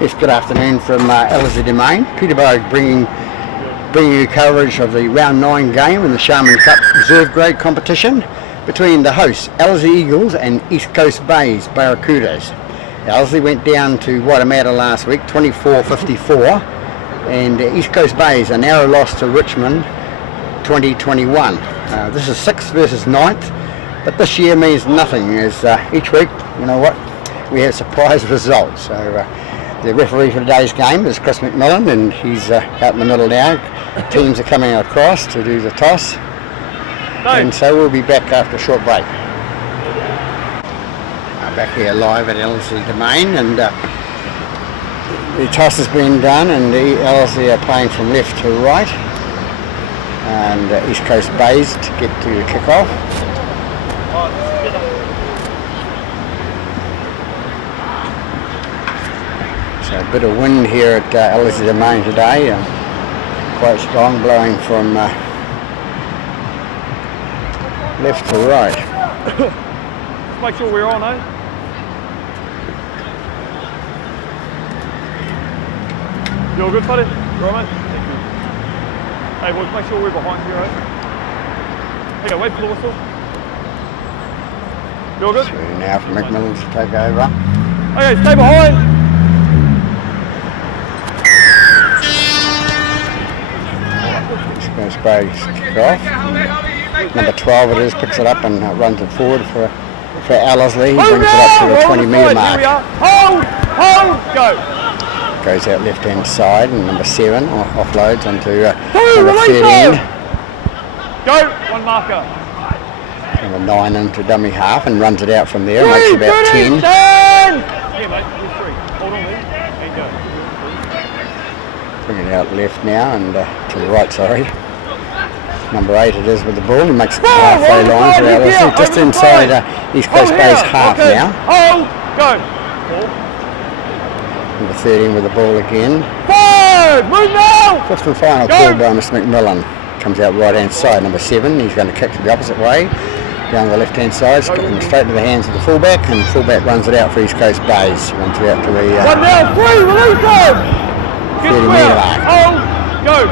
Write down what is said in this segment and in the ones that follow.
Yes, good afternoon from Ellerslie Domain. Peterborough bringing you coverage of the round 9 game in the Sharman Cup Reserve Grade competition between the hosts Ellerslie Eagles and East Coast Bays Barracudas. Ellerslie went down to Waitemata last week, 24-54, and East Coast Bays a narrow loss to Richmond, 2021. This is 6th versus 9th, but this year means nothing as each week, you know what, we have surprise results. So the referee for today's game is Chris McMillan, and he's out in the middle now. Teams are coming across to do the toss. And so we'll be back after a short break. Back here live at Ellerslie Domain, and the toss has been done, and the Ellerslie are playing from left to right, and East Coast Bays to get to the kick-off. So a bit of wind here at Ellerslie Domain today, quite strong, blowing from left to right. Just make sure we're on, eh? You all good, buddy? You all right, mate? Thank you. Hey, boys, make sure we're behind you, right? Okay, wait for the whistle. You all good? So now for McMillan to take over. Okay, stay behind. East Coast Bays kick off. Number 12 it is, picks it up and runs it forward for Ellerslie. He brings it up to the 20 metre mark. Hold, go. Goes out left hand side, and number 7 offloads onto number 13. Go, one marker. Number 9 into dummy half and runs it out from there, makes about 10. Here, mate, here's 3. Hold on, there. There you go. Bring it out left now and to the right, sorry. Number 8 it is with the ball. He makes the halfway line for Ellerslie, just inside East Coast Bays half now. Oh, go. Number 13 with the ball again. Forward, move now. Fifth and final call by Mr. McMillan. Comes out right hand side, number 7. He's going to kick to the opposite way, down the left hand side, straight to the hands of the fullback, and the fullback runs it out for East Coast Bays. Runs it out to the 1 now, 3, release go. 30 metre mark. Oh, go.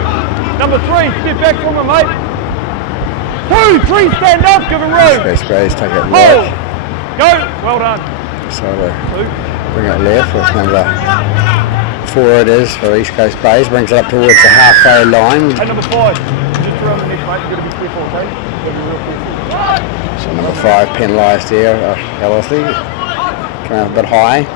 Number 3, step back from him, mate. 2, 3, stand up, give him room. East Coast Bays take it right. Go, well done. So bring it left with number 4 it is for East Coast Bays. Brings it up towards the halfway line. Hey, number 5, just around the neck, mate. You've got to be careful, okay? You've got to be real careful. So number 5 penalised there, Ellerslie. Coming up a bit high.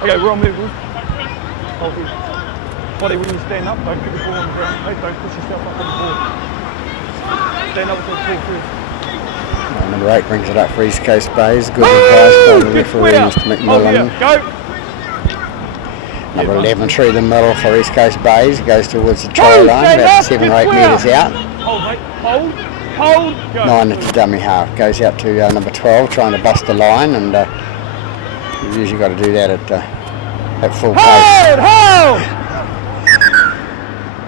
Okay, we're on move. Hold it. Buddy, when you stand up, don't put the ball on the ground. Hey, don't push yourself up on the ball. Stand up with the ball first. Number 8 brings it up for East Coast Bays. Good advice by the referee, Mr. McMillan. Go. Number 11 through the middle for East Coast Bays. Goes towards the try line, about 7 or 8 metres out. Hold, mate. Hold. Go. 9 into dummy half. Goes out to number 12, trying to bust the line, and you've usually got to do that at full pace. Hold!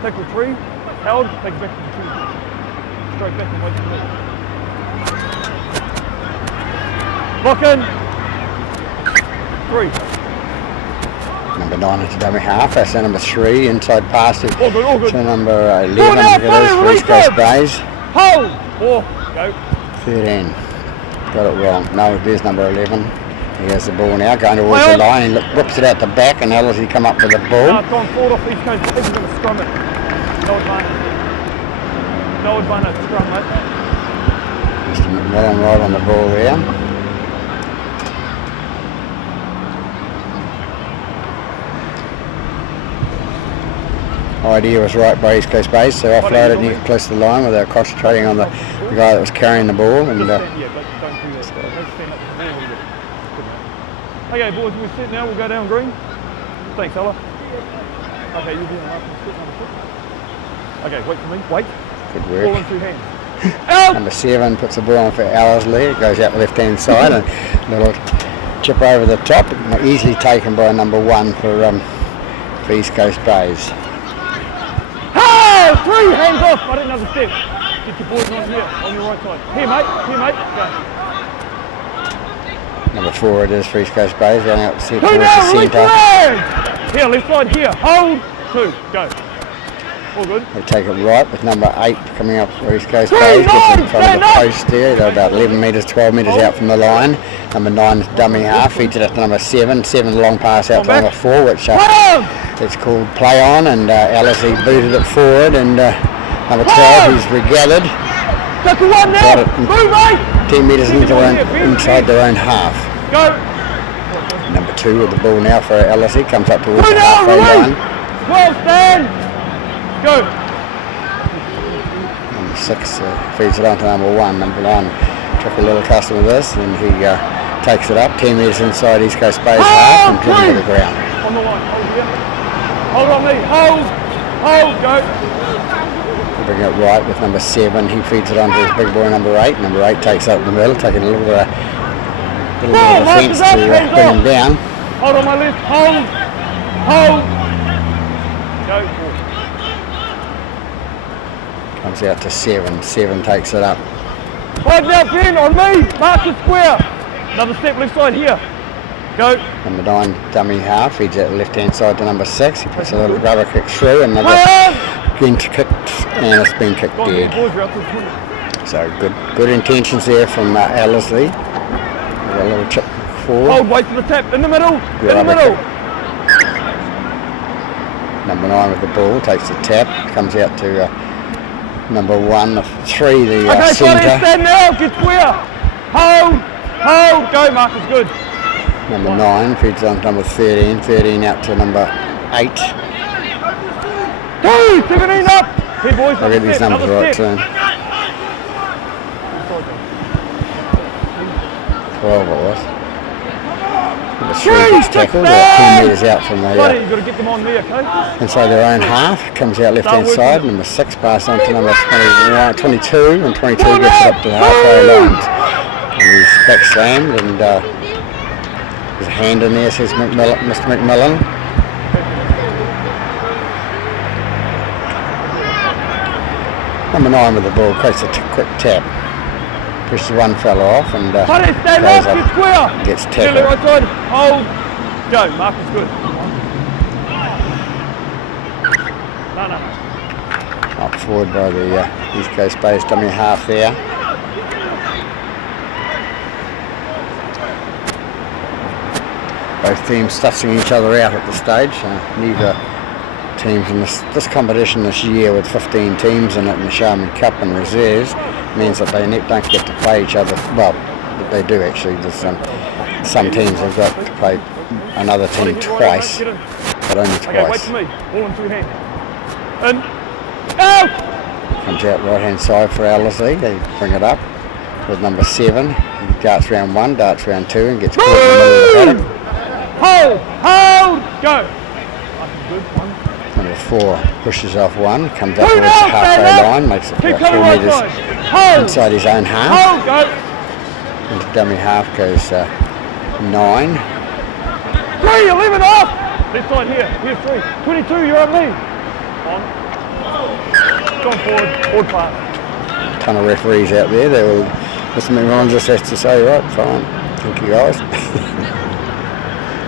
Take the 3, held, take back to the 2. Straight back and wait for it. Lock in. 3. Number 9 into dummy half. That's number 3, inside pass to all good. To number 11. It is for East Coast Bays. Hold! 4, go. 13. Got it wrong. No, there's number 11. He has the ball now, going towards the line. He whips it out the back, and Ellerslie come up with the ball. No, it's gone forward off East Coast. He's going to scrum it. No advantage, scrum, mate. Mr. McMillan right on the ball there. Idea was right by East Coast Bays, so offloaded and he close to the line without concentrating on the guy that was carrying the ball. And don't do that. Don't stand up with the ball. Okay, boys, we're set now. We'll go down green. Thanks, Ella. Okay, you'll be on number 6. Okay, wait for me. Wait. Good work. Ball in 2 hands. Number 7 puts the ball on for Ellerslie. It goes out the left hand side and a little chip over the top. Easily taken by number 1 for East Coast Bays. 3, hands off. I didn't another step. Get your boys on here, on your right side. Here, mate. Go. Number 4 it is for East Coast Bays, going out towards the now, release centre. flag! Here, left side, here. Hold. 2, go. All good. They take it right with number 8 coming up for East Coast 3, Bays. Gets in 9, front of stand the up. post there. They're about 11 metres, 12 metres out from the line. Number 9 is dummy half, feeds it up to number 7. 7 long pass out to number 4, which it's called play on, and Ellerslie booted it forward, and number 12 he's regathered. Tackle 1 now. Got it Move, mate. 10 metres inside their own half. Go. Number 2 with the ball now for Ellerslie, comes up towards Go the now, halfway line. release. Well, stand. Go. Number 6 feeds it on to number 1. Number 1 took a little custom of this, and he takes it up 10 metres inside East Coast Bays half and puts it to the ground. On the line, hold here. Hold on me, hold, go. Bring it right with number 7. He feeds it on to his big boy number 8. Number 8 takes up the middle, taking a little bit of defence to bring him down. Hold on my left, hold. Go. Comes out to 7. 7 takes it up. Five now, Ben, on me, mark the square. Another step left side here. Go. Number 9 dummy half, feeds it left hand side to number 6. He puts a little rubber kick through, and again kicked, and it's been kicked dead. So good intentions there from Ellerslie. A little chip forward. Hold, wait for the tap, in the middle, Number 9 with the ball, takes the tap, comes out to number 1, 3, the okay, centre. Stand now, get square. Hold, go, Marcus, good. Number 9 feeds on to number 13, 13 out to number 8. 2, 17 up. Here, boys, I'll get these numbers right soon. 12 it was. Number 3 gets tackled, about 10 metres out from the you've got to get them on me, okay? inside their own half. Comes out left hand side. Number 6 passed on to number 22, and 22 gets it up to the halfway line. And he's back slammed, and there's a hand in there, says Mr. McMillan. Number 9 with the ball creates a quick tap. Pushes one fella off, and stand goes up, up, get square. gets Here, tackled. right side, hold. Go, Marcus, good. No. Up forward by the East Coast Bays dummy half there. Both teams stuffing each other out at the stage. Neither teams in this competition this year, with 15 teams in it in the Sharman Cup and reserves, means that they don't get to play each other. Well, they do actually. There's some teams have got to play another team twice, but only twice. Okay, wait for me. All in 2 hands. In. Out! Comes out right hand side for Ellerslie. They bring it up with number 7. He darts round 1, darts round 2, and gets caught in the middle of the paddock. Hold, go. Good one. Number 4 pushes off 1, comes up towards the halfway line, makes it about 4 metres inside his own half. Hold, go. Into dummy half goes 9. 3, 11 off. Left side here, 3. 22, you're on me. On. Gone forward pass. A ton of referees out there. They will. Mr. McMillan just has to say, right, fine, thank you guys.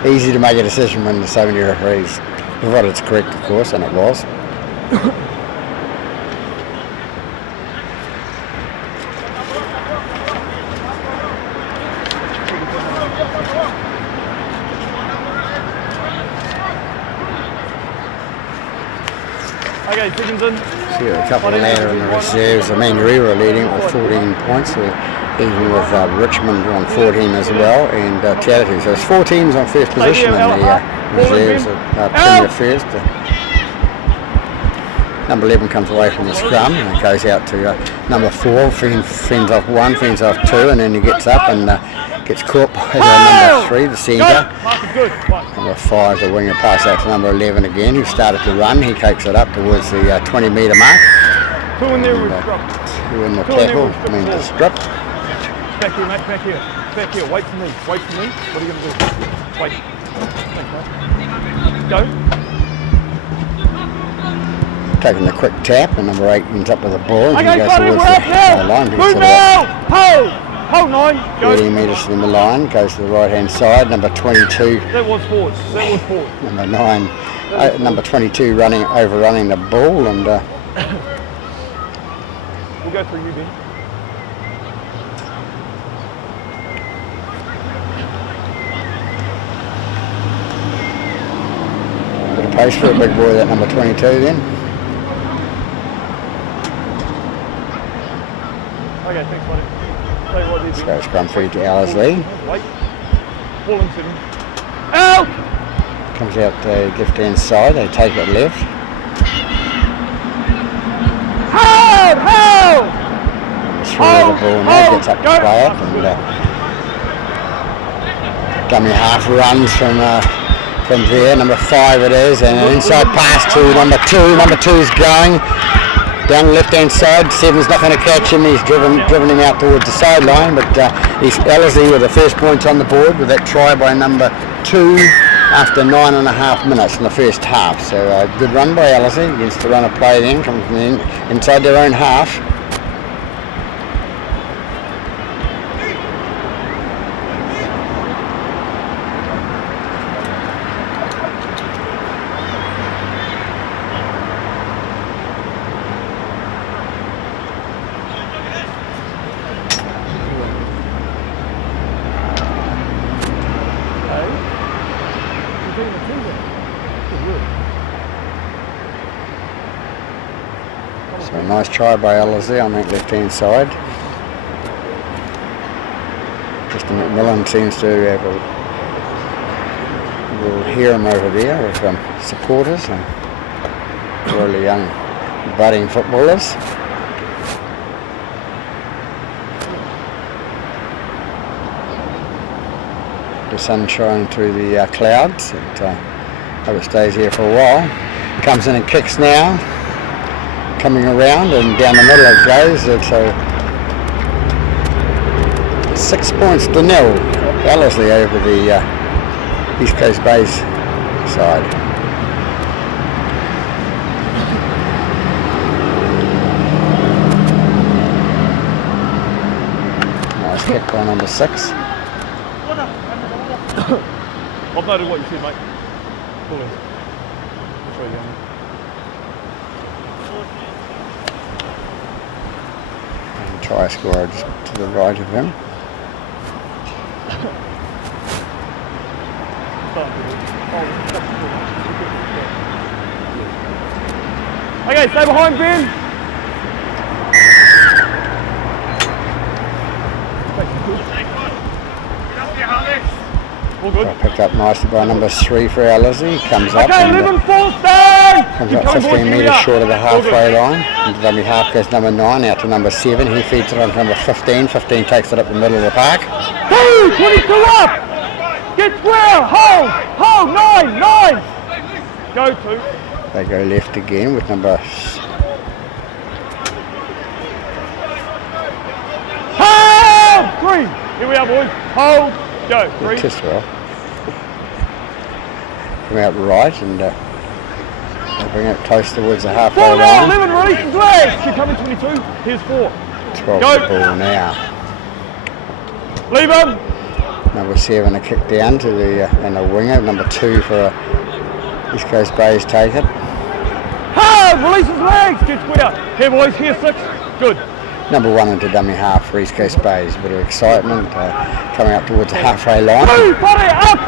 Easy to make a decision when there's so many referees. Provided it's correct, of course, and it was. Okay, seconds in. See a couple of later in the reserves. I mean, we were leading with 14 points, even with Richmond on 14 as well, and Territory. So it's 4 teams on first position in the reserves at Premier First. Number 11 comes away from the scrum and goes out to number 4, fends off 1, fends off 2, and then he gets up and gets caught by number 3, the centre. Number 5, the winger, pass out to number 11 again. He started to run. He takes it up towards the 20 metre mark. 2 in there with strip. 2 in the tackle, I mean the strip. Back here, mate, back here. Back here, wait for me. What are you going to do? Wait. Thanks, mate. Go. taking the quick tap, and number 8 ends up with the ball. And Okay, he goes buddy, towards we're up the now. line. Move now. Hold 9. Go. 30 metres from the line, goes to the right hand side. Number 22. That was forward. That was forward. Number 9. Number 22 overrunning the ball, and we'll go through you, Ben. bit of pace for a big boy, that number 22 then. Okay, thanks, buddy. Tell you what, Let's go scrum free to Ellerslie. Wait. Ball in 7. Out! Comes out the left hand side, they take it left. Hold! Through the ball now, gets up to play it, and dummy half runs from there, number 5 it is, and an inside pass to number 2. Number 2's going down the left hand side. 7's not going to catch him, he's driven him out towards the sideline, but he's Ellerslie with the first points on the board with that try by number 2 after 9.5 minutes in the first half. So a good run by Ellerslie against the run of play then, coming from inside their own half. So a nice try by Ellerslie on that left hand side. Mr. McMillan seems to have a little harem over there of supporters and really young budding footballers. The sun shining through the clouds. Hope it stays here for a while. Comes in and kicks now. Coming around and down the middle it goes. It's 6 points to 0. Ellerslie over the East Coast Bays side. Nice kick by number 6. I've noted what you said, mate. Pull in. That's where you're going. And try scorer just to the right of him. Okay, stay behind, Ben. All good. Picked up nicely by number 3 for Ellerslie. Comes up. Okay, 11 full stand. Comes up 15 metres short of the halfway line. Into dummy half goes number 9 out to number 7. He feeds it on to number 15. 15 takes it up the middle of the park. 22 up. Get square. Hold. 9. Go 2. They go left again with number... Hold. 3. Here we are, boys. Hold. Go. 3. Test well. Come out right and they bring it close towards the halfway 4 now. line. 11 release his legs. Keep coming 22. Here's 4. 12 Go. the ball now. Leave him. Number 7 a kick down to the and a winger. Number 2 for East Coast Bays take it. Hold. Release his legs. Get square. Here, boys. Here, 6. Good. Number 1 into dummy half for East Coast Bays. A bit of excitement coming up towards the halfway line. 2. Body up.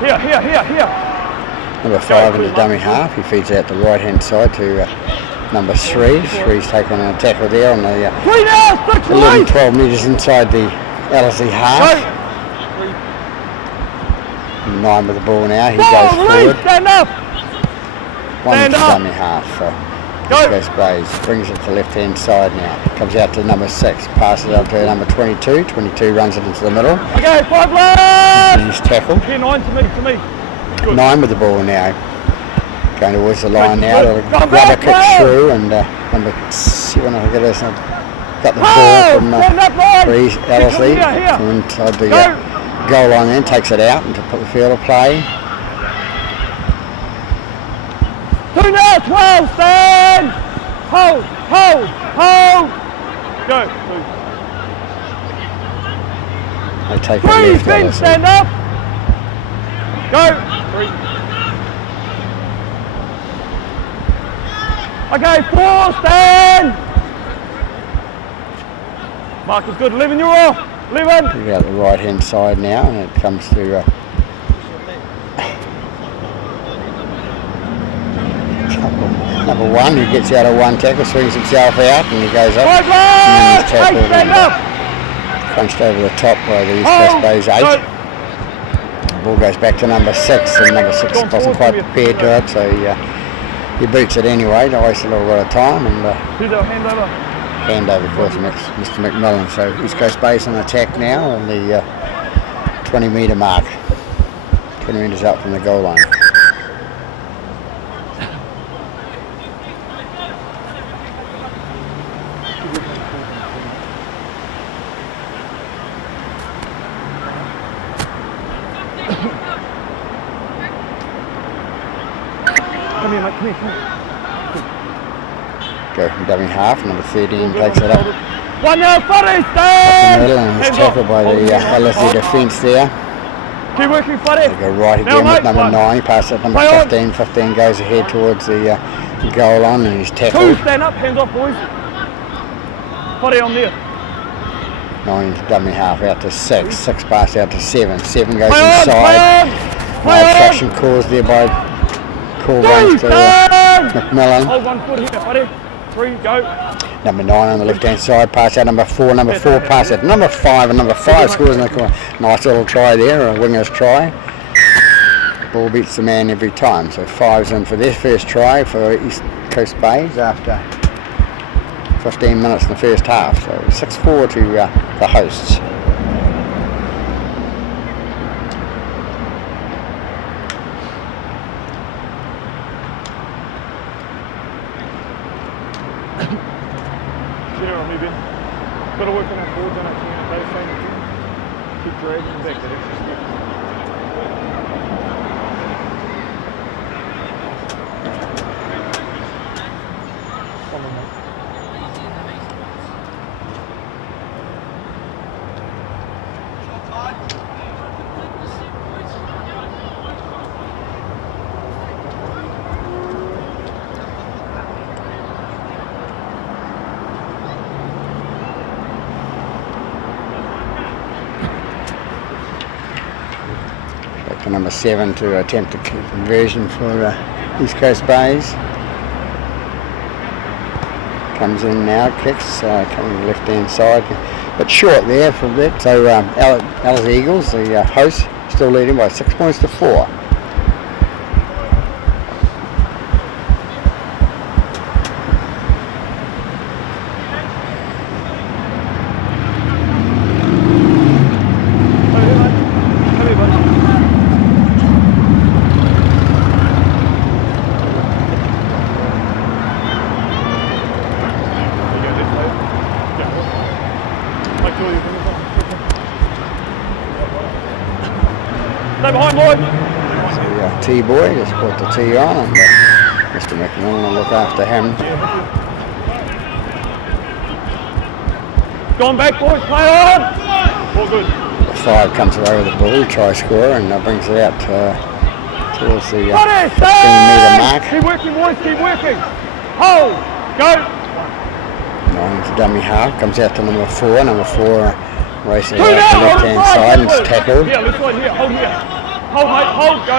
Here. Number 5 into dummy half. He feeds out the right hand side to number 3. 3's taking an tackle there on the 3 now. 6 11, release. 12 metres inside the Ellerslie half. 9 with the ball now. He goes forward. Stand up. 1 Stand into up. dummy half. East Coast Bays brings it to the left hand side now. Comes out to number 6. Passes up to number 22. 22 runs it into the middle. Okay, 5 left. He's tackled. Here, 9 to me. Good. 9 with the ball now. Going towards the line now. Go They'll back, grab a kick go. through and number 7, I think it is, got the ball from Stand up, boys. East Ellerslie Here. from inside the Go. goal line then, takes it out into the field of play. 2 2 now, 12, stand! Hold, hold, hold! Go, 2. They take 3, a left, then Ellerslie. stand up! Go, 3. Okay, 4, stand! Mark is good, 11, you're off! 11! You're out the right hand side now, and it comes to number 1, who gets out of 1 tackle, swings himself out, and he goes up. 5 And then he's left! 8, tackled stand and up! crunched over the top by the East Coast Bay's 8. Go. The ball goes back to number 6, and number 6 Gone wasn't forward quite from you. prepared to it, so he beats it anyway to waste a little bit of time, and Who's our handover? handover, of course, Mr. McMillan. So East Coast Bay's on attack now on the 20 metre mark, 20 metres up from the goal line. Come here, mate, come here. Go from dummy half, number 13 takes it up 1 now, 40, the stand! middle, and it's Hands tackled by off. the Ellerslie defence there. Keep working, 40. They go right Now, again with mate, number 1. 9, pass it number Play on. 15. 15 goes ahead towards the goal line, and he's 2, tackled. stand up, hands off, boys. 40 on there. 9 dummy half out to 6. 6 pass out to 7. 7 goes Play on, inside. play on, play on. Obstruction caused there by call 3, runs to stand! McMillan. Hold 1 foot here, 40. 3, go. Number 9 on the left hand side, pass out number 4. Number 4 pass out number 5, and number 5 scores in the corner. Nice little try there, a winger's try. Ball beats the man every time. So 5's in for their first try for East Coast Bays after 15 minutes in the first half. So 6-4 to the hosts. Get her on me, Ben. Got to work on our boards on our team. Those same thing. Keep dragging back that extra step. Come on, mate. Back to number 7 to attempt a conversion for East Coast Bays. Comes in now, kicks, coming left hand side, but short there for a bit. So Ellerslie Eagles, the hosts, still leading by 6 points to 4. Come here, mate. Come here, buddy. You go this way. Yeah. Make sure you bring it up. Stay behind, boys. So T-boy just put the T on, and Mr. McMillan will look after him. Go on back, boys. Play on. All good. The 5 comes away with the ball, try scorer, and brings it out towards the 15 metre mark. Keep working, boys. Keep working. Hold. Go. 9 to dummy half, comes out to number 4. Number 4 racing 2 out now. to the Hold left hand the side, and boys. it's tackled. Yeah, left side here. Hold here. Hold, mate. Hold. Go.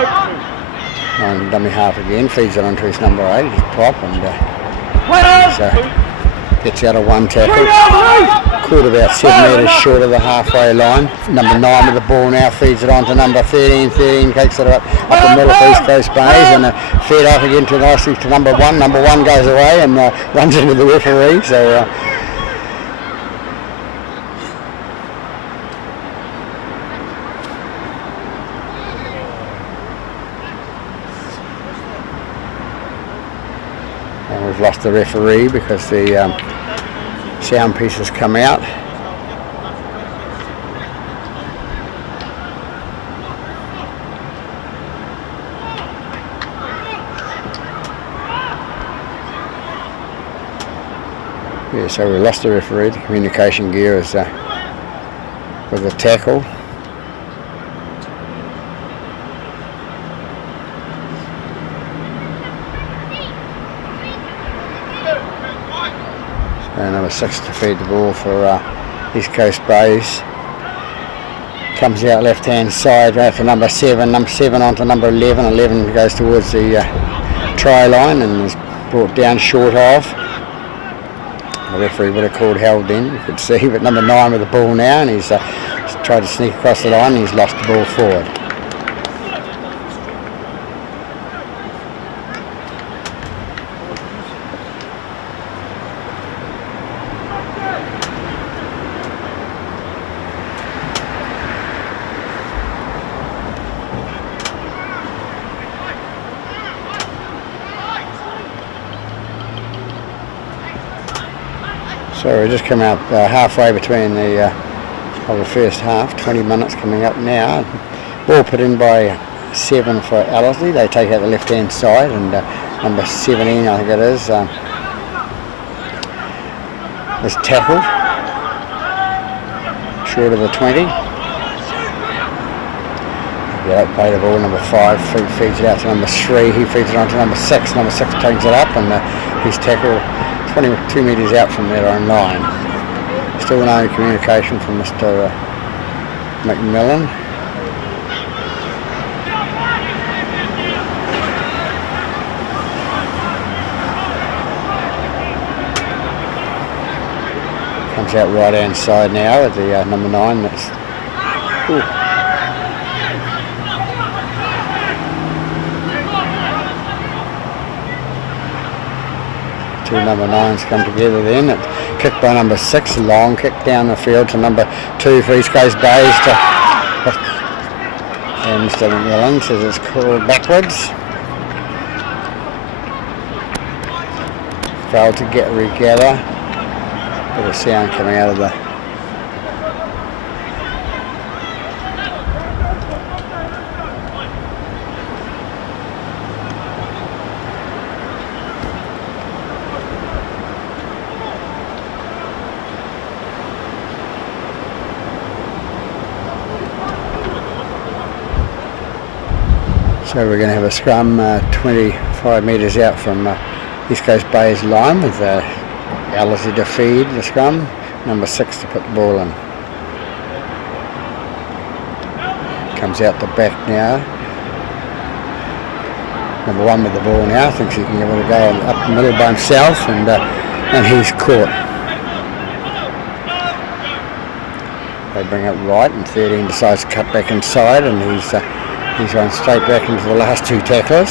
9 dummy half again, feeds it onto his number 8, his prop, and Play on. so gets out of 1 3 tackle. now, Caught about 7 metres short of the halfway line. Number 9 with the ball now, feeds it on to number 13. 13 takes it up the middle of East Coast Bays, and fed off again to nicely to number 1. Number 1 goes away and runs into the referee. So and we've lost the referee because the sound piece has come out. Yeah, so we lost the referee. The communication gear is with the tackle. So number 6 to feed the ball for East Coast Bays. Comes out left hand side for number 7 onto number 11. 11 goes towards the try line and is brought down short of. The referee would have called held then, you could see, but number 9 with the ball now, and he's tried to sneak across the line and he's lost the ball forward. So we're just coming up halfway between the first half, 20 minutes coming up now. Ball put in by 7 for Ellerslie. They take out the left hand side, and number 17 I think it is tackled short of the 20. Yeah, play the ball, number 5 feeds it out to number 3, he feeds it on to number 6. Number 6 takes it up and he's tackled 22 metres out from their own line. Still no communication from Mr. McMillan. Comes out right hand side now with the number 9. That's two number 9s come together then. It's kicked by number 6, long kick down the field to number 2 for East Coast Bays and Mr. McMillan says it's called backwards. Failed to regather. Bit of sound coming out of the So we're going to have a scrum 25 metres out from East Coast Bays line with Ellerslie to feed the scrum, number 6 to put the ball in. Comes out the back now. Number 1 with the ball now, thinks he can give it a go up the middle by himself, and he's caught. They bring it right, and 13 decides to cut back inside, and he's run straight back into the last 2 tacklers.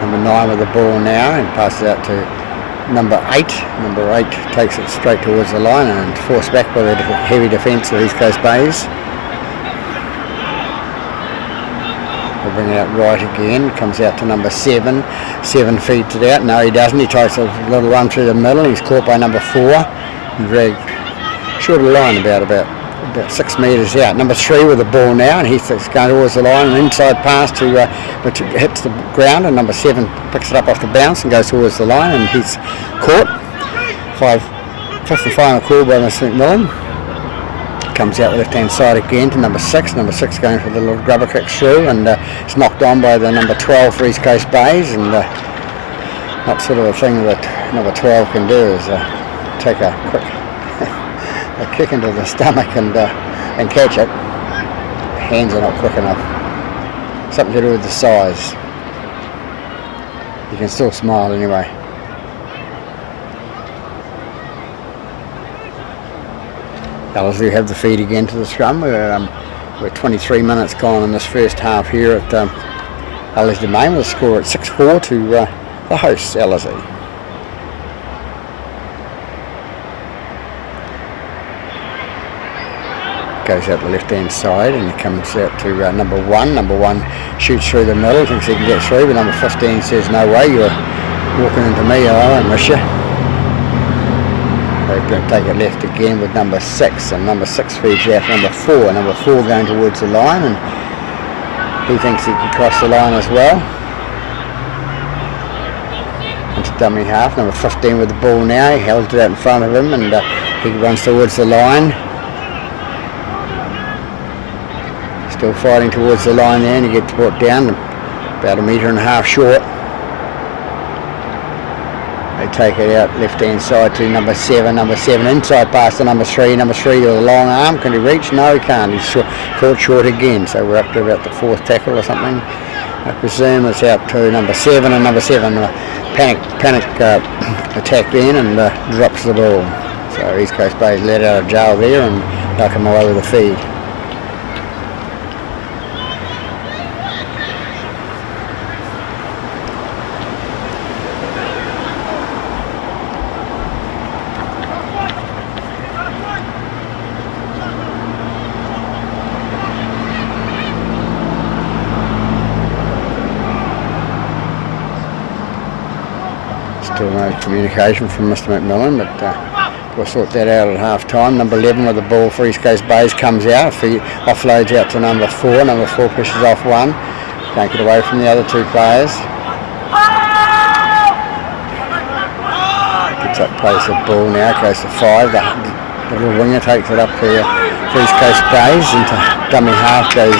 Number 9 with the ball now and passes it out to number 8. Number 8 takes it straight towards the line and forced back by the heavy defence of East Coast Bays. They'll bring it out right again. Comes out to number 7. 7 feeds it out. No, he doesn't. He tries a little run through the middle. He's caught by number 4. He dragged short of the line about 6 metres out. Number 3 with the ball now, and he's going towards the line, an inside pass which hits the ground, and number 7 picks it up off the bounce and goes towards the line, and he's caught. 5th and final call by Mr. McMillan. Comes out the left hand side again to number 6. Number 6 going for the little grubber kick through, and it's knocked on by the number 12 for East Coast Bays, and that sort of a thing that number 12 can do is take a quick a kick into the stomach and catch it. Hands are not quick enough. Something to do with the size. You can still smile anyway. Ellerslie have the feed again to the scrum. We're 23 minutes gone in this first half here at Ellerslie Domain with a score at 6-4 to the hosts, Ellerslie. Goes out the left hand side and it comes out to number 1. Number 1 shoots through the middle, thinks he can get through, but number 15 says no way, you're walking into me, I won't miss you. They're going to take it left again with number 6, and number 6 feeds out number 4. Number 4 going towards the line, and he thinks he can cross the line as well. And dummy half. Number 15 with the ball now. He held it out in front of him, and he runs towards the line. Still fighting towards the line there, and he gets brought down about 1.5 meters short. They take it out left hand side to number 7 inside pass to number 3 with a long arm. Can he reach? No, he can't. He's caught short again, so we're up to about the 4th tackle or something. I presume it's out to number 7, and number 7 panic attacked in and drops the ball. So East Coast Bay's let out of jail there, and they'll come away with a feed. Still no communication from Mr. McMillan, but we'll sort that out at half time. Number 11 with the ball for East Coast Bays comes out. He offloads out to number 4. Number 4 pushes off 1. Can't get away from the other 2 players. Gets up, plays the ball now, goes to 5. The little winger takes it up for East Coast Bays. Into dummy half goes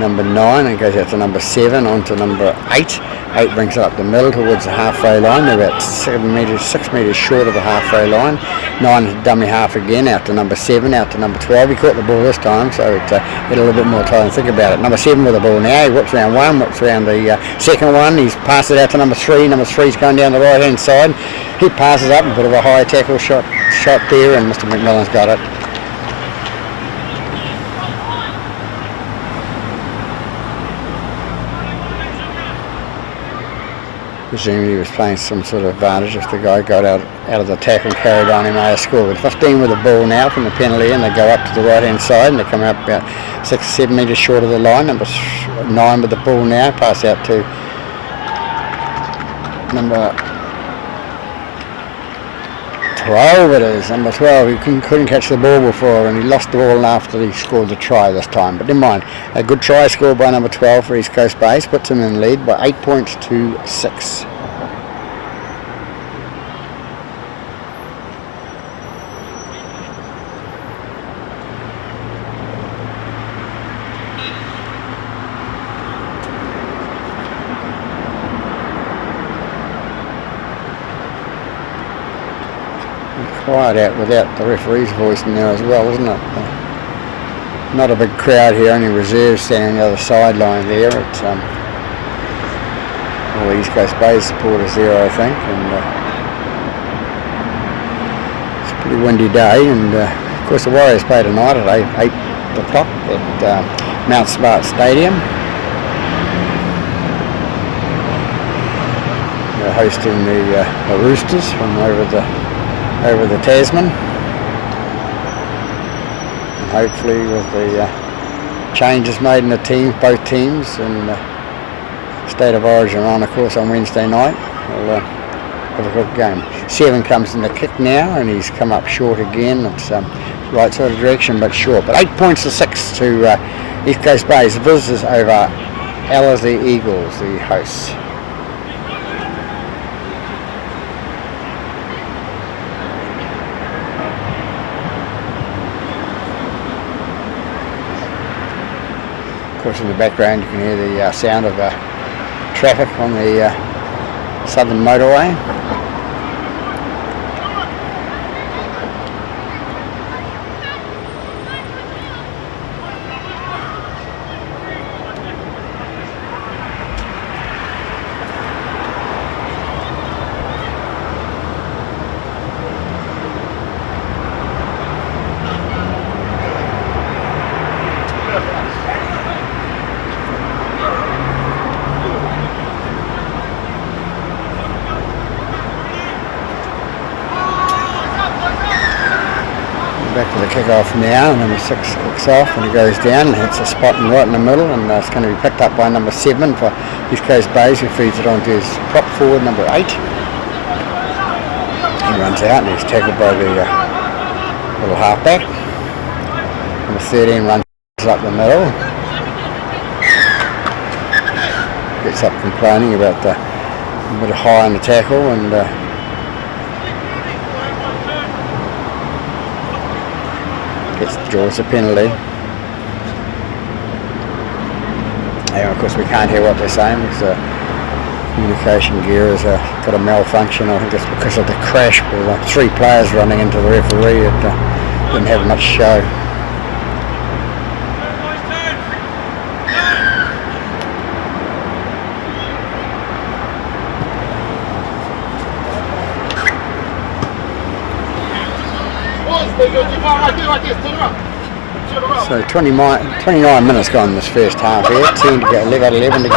number 9, and goes out to number 7, on to number 8. 8 brings it up the middle towards the halfway line. They're about 6 metres short of the halfway line. 9 dummy half again, out to number 7, out to number 12. He caught the ball this time, so it had a little bit more time to think about it. Number 7 with the ball now. He whips around 1, whips around the second one. He's passed it out to number 3. Number 3's going down the right hand side. He passes up, a bit of a high tackle shot there, and Mr. McMillan's got it. Presumably he was playing some sort of advantage if the guy got out of the tackle and carried on, he may have scored. 15 with the ball now from the penalty, and they go up to the right hand side, and they come up about 6 or 7 metres short of the line. Number 9 with the ball now, pass out to number 12 it is. Number 12, he couldn't catch the ball before, and he lost the ball after he scored the try this time. But never mind, a good try scored by number 12 for East Coast Bays, puts him in lead by 8 points to 6. Quiet out without the referee's voice in there as well, isn't it? Not a big crowd here, only reserves standing on the other sideline there. It's all the East Coast Bays supporters there, I think, and it's a pretty windy day. And of course, the Warriors play tonight at 8 o'clock at Mount Smart Stadium. They're hosting the Roosters from over the Tasman, and hopefully with the changes made in the teams, both teams, and State of Origin on, of course, on Wednesday night, we'll have a good game. 7 comes in the kick now, and he's come up short again. It's right sort of direction, but short. But 8 points to 6 to East Coast Bays, visitors over Ellerslie Eagles, the hosts. Of course, in the background you can hear the sound of traffic on the southern motorway. Back to the kick-off now. Number 6 kicks off, and he goes down and hits a spot right in the middle, and it's going to be picked up by number 7 for East Coast Bays, who feeds it on to his prop forward, number 8. He runs out and he's tackled by the little halfback. Number 13 runs up the middle. gets up complaining about a bit of high on the tackle, and draws a penalty. And of course we can't hear what they're saying because the communication gear has got a malfunction. I think it's because of the crash with 3 players running into the referee. It didn't have much show. So 29 minutes gone in this first half here, 10 to go, 11 to go.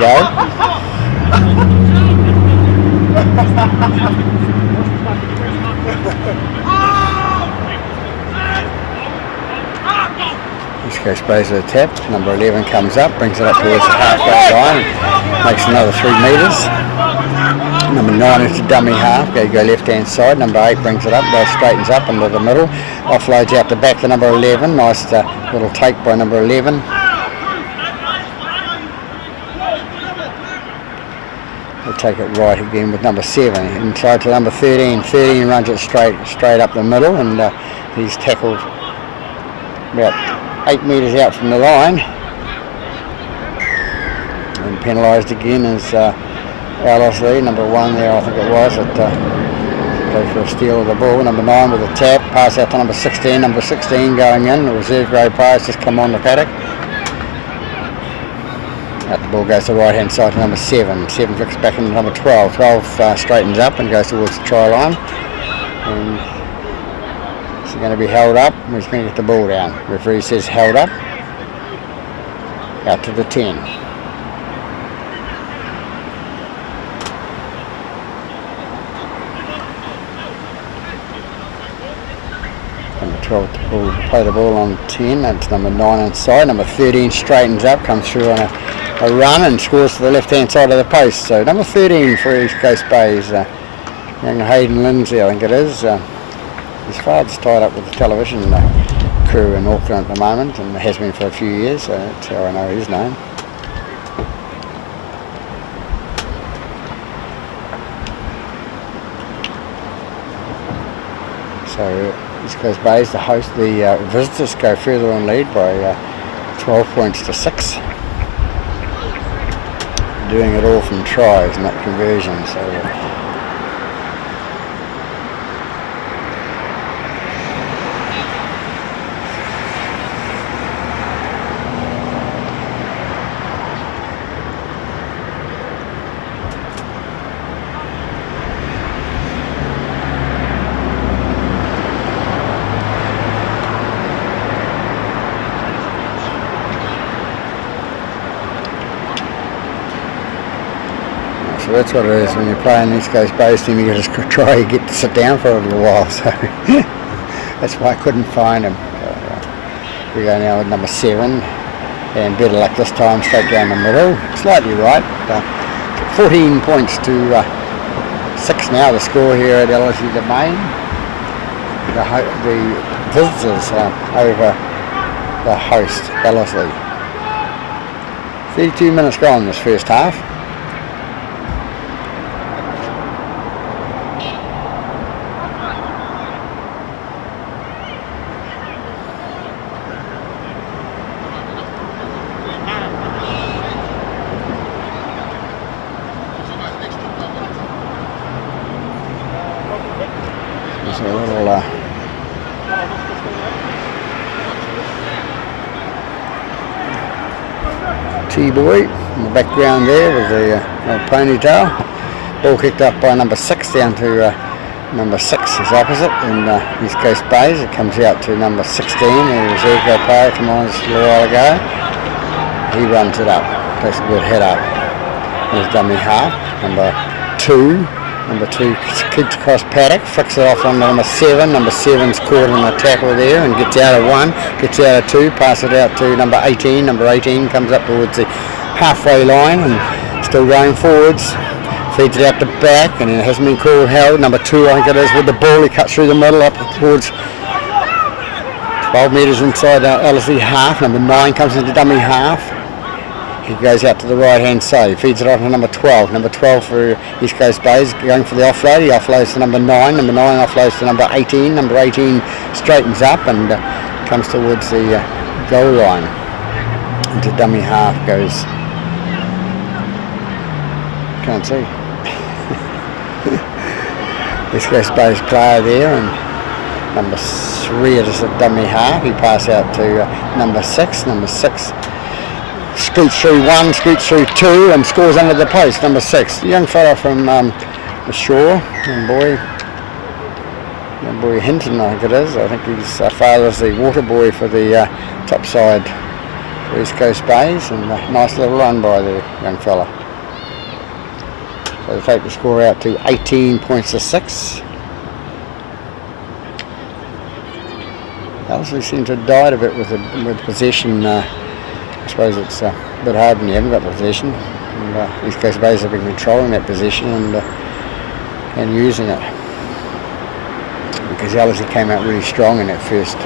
East Coast plays with a tap, number 11 comes up, brings it up towards the halfway line, makes another 3 metres. Number 9 is the dummy half, go left hand side, number 8 brings it up, straightens up into the middle, offloads out the back to number 11, nice little take by number 11. We'll take it right again with number 7, inside to number 13, 13 runs it straight up the middle, and he's tackled about 8 metres out from the line, and penalised again as Ellerslie, number 1 there I think it was, go for a steal of the ball. Number 9 with a tap, pass out to number 16, number 16 going in, the reserve grade players just come on the paddock. Out the ball goes to the right hand side to number 7, 7 flicks back into number 12, 12 straightens up and goes towards the try line. And he's going to be held up, and he's going to get the ball down. Referee says held up, out to the 10. Number 12 will play the ball on 10, that's number 9 inside, number 13 straightens up, comes through on a run and scores to the left hand side of the post. So number 13 for East Coast Bay is young Hayden Lindsay, I think it is. His father's tied up with the television crew in Auckland at the moment, and has been for a few years, so that's how I know his name. So East Coast Bay is the host. The visitors go further on lead by 12 points to 6. Doing it all from tries, not conversions. So So that's what it is when you're playing East Coast Bay's team. You just try to get to sit down for a little while. So that's why I couldn't find him. So, we go now with number 7, and better luck this time, straight down the middle, slightly right. 14 points to 6 now. The score here at Ellerslie Domain. The visitors over the host Ellerslie. 32 minutes gone this first half. There's a little T-boy in the background there with the ponytail. Ball kicked up by number 6 down to number 6 is opposite in East Coast Bays. It comes out to number 16, the reserve grade player come on a little while ago. He runs it up, takes a good head up. There's dummy half, number 2. Number 2 keeps across paddock, flicks it off on number 7. Number 7's caught in a tackle there and gets out of 1, gets out of 2, passes it out to number 18. Number 18 comes up towards the halfway line and still going forwards. Feeds it out the back, and it hasn't been called held. Number 2, I think it is, with the ball. He cuts through the middle up towards 12 metres inside Ellerslie half. Number 9 comes into dummy half. He goes out to the right hand side. He feeds it off to number 12. Number 12 for East Coast Bays going for the offload. He offloads to number 9. Number 9 offloads to number 18. Number 18 straightens up and comes towards the goal line. Into dummy half goes. Can't see. East Coast Bays player there, and number 3 is a dummy half. He passes out to number 6. Number 6 scoots through 1, scoots through 2, and scores under the post. Number 6, the young fella from the shore, young boy Hinton, I think it is. I think his father's the water boy for the top side for East Coast Bays, and a nice little run by the young fella. So they take the score out to 18 points to 6. Ellerslie seems to have died a bit with possession. I suppose it's a bit hard when you haven't got possession. And, East Coast Bays have been controlling that position and using it. Because Ellerslie came out really strong in that first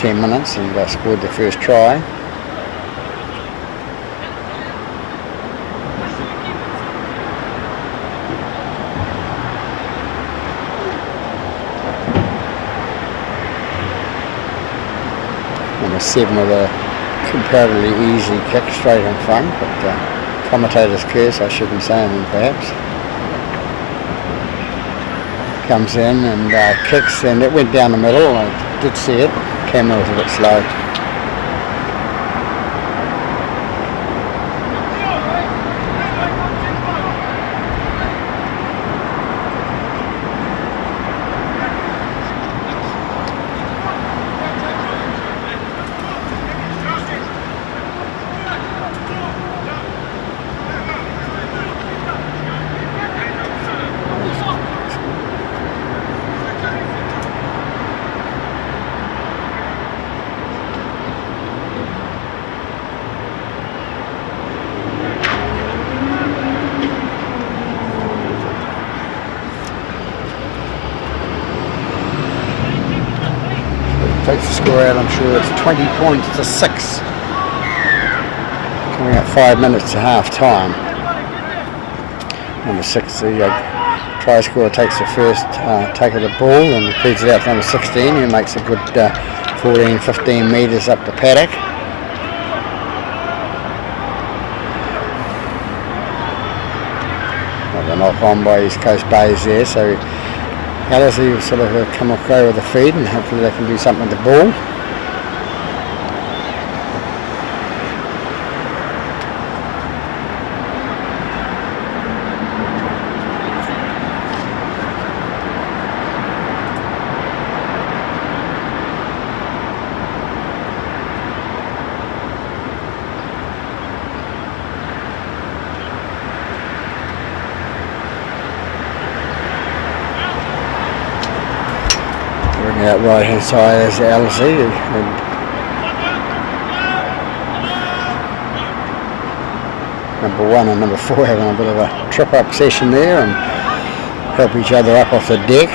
10 minutes and scored the first try. Number 7 with a comparatively easy kick straight in front, but commentator's curse, I shouldn't say anything perhaps. Comes in and kicks, and it went down the middle. I did see it. Camera was a bit slow. Takes the score out, I'm sure it's 20 points to 6. Coming up 5 minutes to half time. Number 6, the try scorer takes the first take of the ball and feeds it out to number 16, who makes a good 14-15 metres up the paddock. Well, the knock on by East Coast Bays there, so Ellerslie will sort of come away with the feed, and hopefully they can do something with the ball. Out right hand side is Ellerslie, and number 1 and number 4 having a bit of a trip up session there and help each other up off the deck.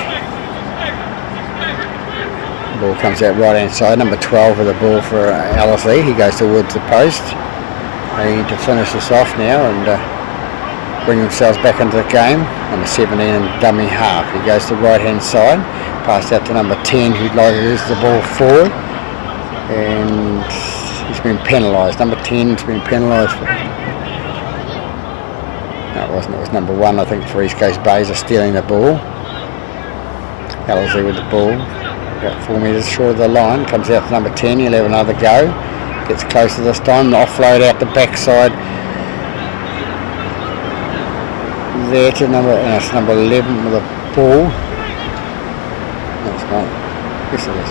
The ball comes out right hand side. Number 12 with the ball for Ellerslie. He goes towards the post. They need to finish this off now and bring themselves back into the game. Number 17 and dummy half. He goes to right hand side. Passed out to number 10, who'd like to use the ball forward, and he's been penalised. Number 10's been penalised. No, it wasn't. It was number 1, I think, for East Coast Bays are stealing the ball. Ellerslie with the ball, about 4 metres short of the line. Comes out to number 10. He'll have another go. Gets closer this time. The offload out the backside. There to it's number 11 with the ball. Yes, it is.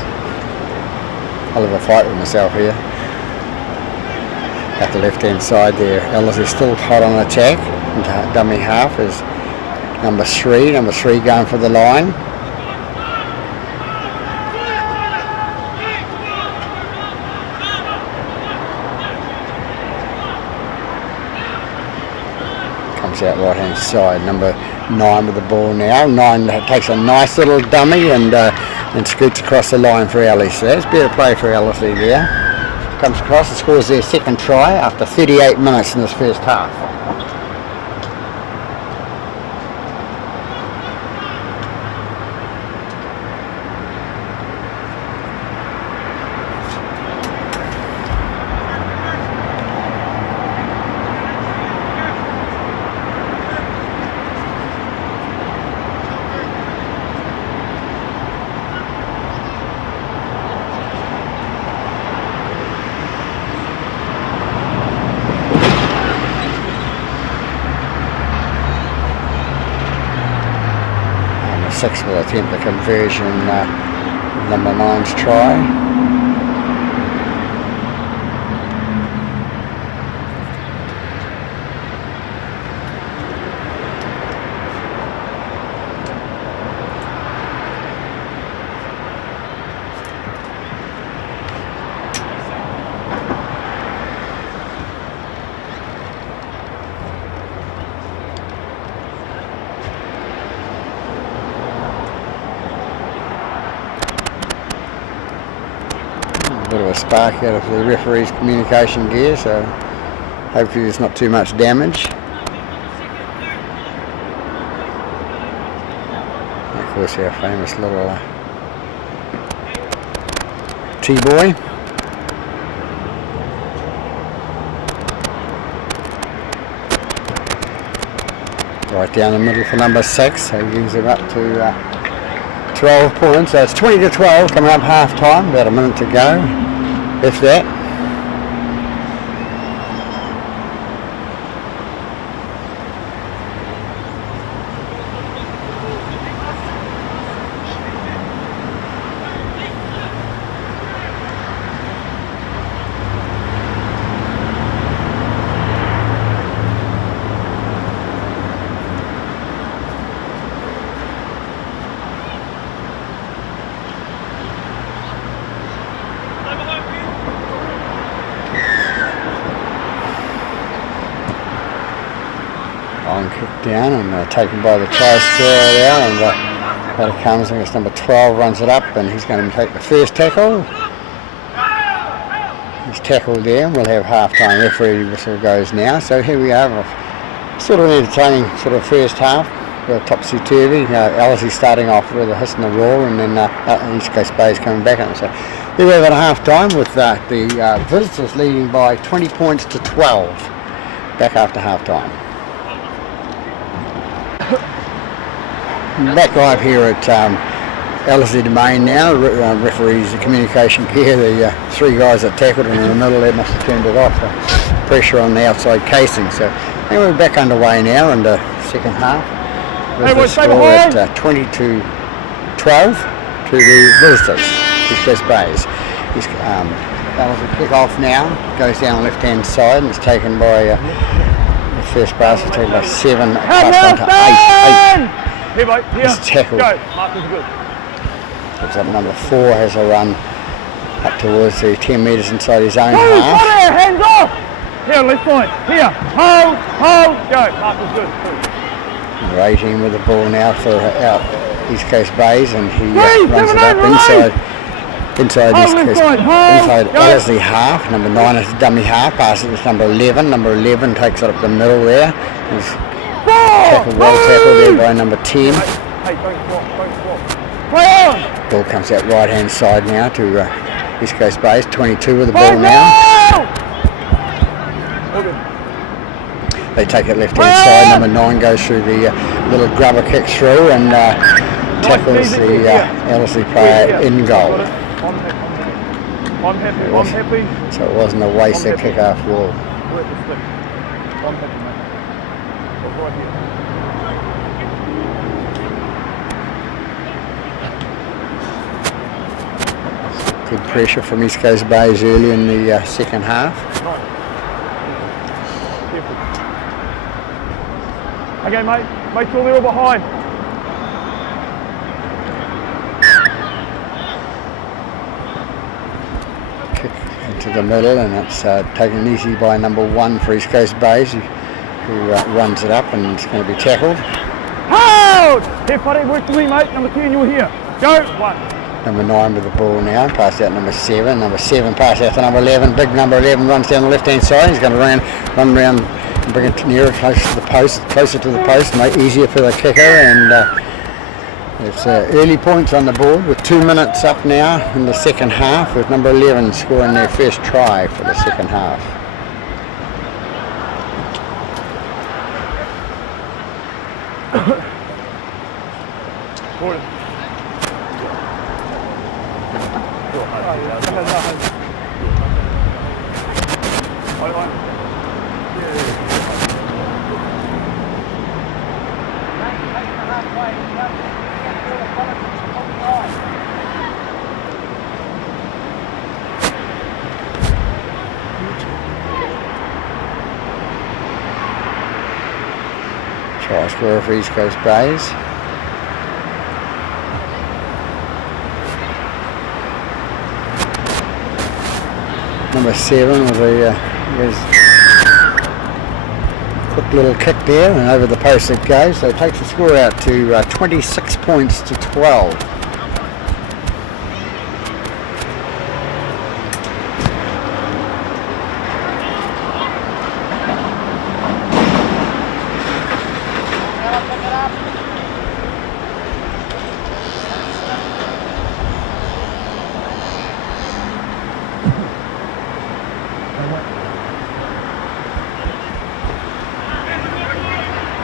I'll have a fight with myself here. At the left hand side there, Ellerslie still hot on attack. And dummy half is number 3. Number 3 going for the line. Comes out right hand side. Number 9 with the ball now. 9 takes a nice little dummy and scoots across the line for Ellerslie. So that's better play for Ellerslie there. comes across and scores their second try after 38 minutes in this first half. Six will attempt the conversion, number 9's try. Bit of a spark out of the referee's communication gear, so hopefully there's not too much damage. And of course our famous little T-boy. Right down the middle for number 6, so he brings him up to 12 points, so it's 20 to 12 coming up half time, about a minute to go, if that. Long kick down and taken by the try scorer there, and out it comes. I guess number 12 runs it up and he's going to take the first tackle. He's tackled there and we'll have half-time referee whistle goes now. So here we are, sort of an entertaining sort of first half, topsy-turvy. Ellerslie starting off with a hiss and a roar, and then East Coast Bay's coming back on. So here we have at half-time with the visitors leading by 20 points to 12 back after half-time. Back live here at Ellerslie Domain now. Referees the communication gear, the three guys that tackled him in the middle, they must have turned it off. Pressure on the outside casing. So anyway, we're back underway now in the second half. With the score at 20 to 12 to the visitors, East Coast Bays. Ellerslie kick off now, goes down the left hand side and it's taken by the first pass is taken by 7, passed on to 8. Here, mate, here. He's tackled. Go. Mark is good. Looks like number 4 has a run up towards the 10 metres inside his own Hold, half. got it, hands off! Here, left side. Here, hold, go. Mark is good. Number 18 with the ball now for East Coast Bays, and he runs it up inside Ellerslie half. Number 9 is a dummy half, passes to number 11. Number 11 takes it up the middle there. Well tackled there by number 10. Hey, don't swap. Play on! Ball comes out right hand side now to East Coast Bays. 22 with the ball now. They take it left hand side. Number 9 goes through the little grubber kick through and tackles the Ellerslie player in goal. I'm happy. So it wasn't a wasted kick after all. I'm happy, mate. Right here. Good pressure from East Coast Bays early in the second half. Okay, mate. Make sure they're all behind. Kick into the middle, and it's taken easy by number 1 for East Coast Bays, who runs it up and it's going to be tackled. Hold! Here, buddy, work for me, mate. Number 10, you're here. Go. 1. Number 9 with the ball now, pass out number 7. Number 7 pass out to number 11. Big number 11 runs down the left-hand side. He's going to run round and bring it nearer, closer to the post, make it easier for the kicker. And it's early points on the board with 2 minutes up now in the second half, with number 11 scoring their first try for the second half. Try scorer for East Coast Bays. Number 7 with a quick little kick there, and over the post it goes. So it takes the score out to 26 points to 12.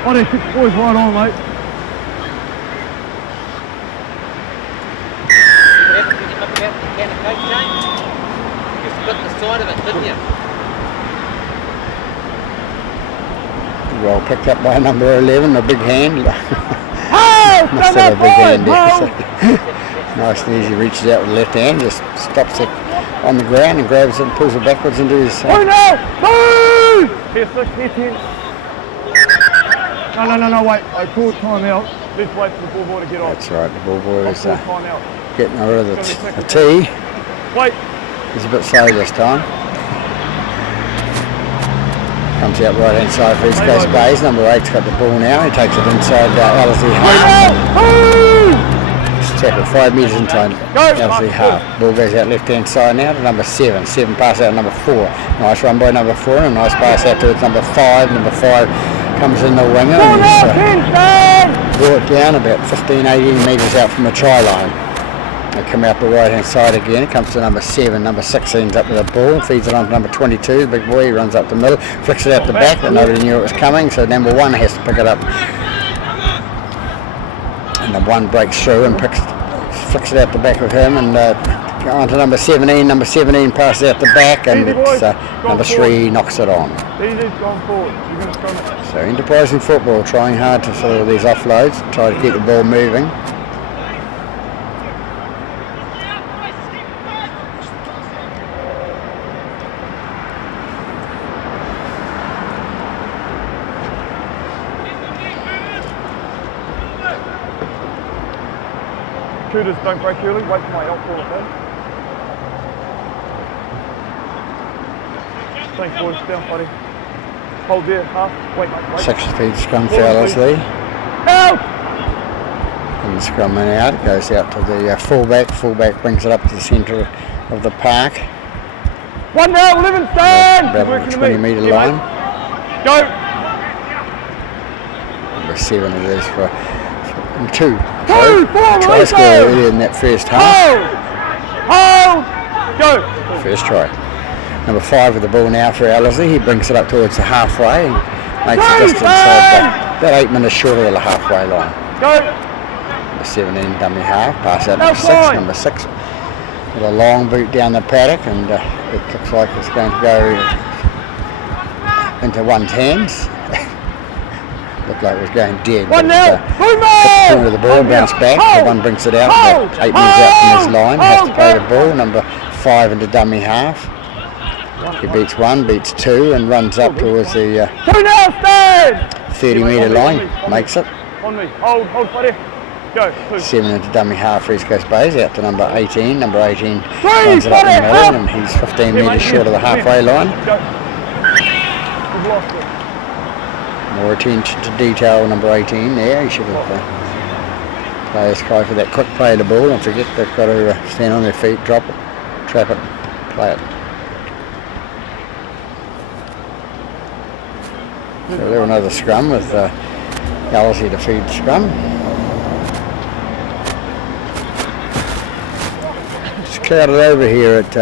Oh, they kick the boys right on, mate. You split the side of it, didn't you? Well picked up by number 11, a big hand. Oh, Must have a big hand there. Nice and easy, reaches out with the left hand, just stops it on the ground and grabs it and pulls it backwards into his... Oh no! Move! Here, 6, here, 10. No, wait. I called time out. Let's wait for the ball boy to get off. That's right, the ball boy is time out. getting rid of the tee. Wait. He's a bit slow this time. Comes out right hand side for East Coast Bays. Number 8's got the ball now. He takes it inside Ellerslie half. Just tackle 5 metres inside Ellerslie half. Ball goes out left hand side now to number 7. 7 pass out number 4. Nice run by number 4 and a nice pass out to number 5. Number 5 comes in the winger and he's brought down about 15-18 metres out from the try line. They come out the right hand side again. It comes to number 7. Number 16's up with the ball, feeds it on to number 22. The big boy, he runs up the middle, flicks it out the back, but nobody knew it was coming, so number 1 has to pick it up. And the 1 breaks through and flicks it out the back of him, and on to number 17. Number 17 passes out the back, and it's, number 3 knocks it on. So enterprising football, trying hard to sort of these offloads, try to keep the ball moving. Shooters don't break early, wait for my help call it then. Thanks boys, down buddy. Hold there, half, wait. 6 feet scrum for Ellerslie. Help! And the scrum went out, it goes out to the fullback. Fullback brings it up to the centre of the park. 1 now, Livingston! About the 20 metre line. Go! Number 7 it is for 2. Try score earlier in that first half. Hold! Go! First try. Number 5 with the ball now for Ellerslie. He brings it up towards the halfway and makes the distance about 8 minutes short of the halfway line. Go! Number 17 dummy half. Pass out number 6. Number 6 with a long boot down the paddock, and it looks like it's going to go into one's hands. Looked like it was going dead. 1 now! Corner of the ball, bounce back. The 1 brings it out. About 8 metres out from his line. Has to play the ball. Number 5 into dummy half. He beats 1, beats 2, and runs up towards the 30 metre line. Makes it. On me. Hold, buddy. Go. 2. 7 into dummy half for East Coast Bays, out to number 18. Number 18 runs it up the middle, and he's 15 metres short of the halfway line. Go. We've lost it. More attention to detail, number 18 there. He should have Players try for that quick play of the ball and forget they've got to stand on their feet, drop it, trap it, play it. So there another scrum with Ellerslie to feed scrum. It's clouded over here at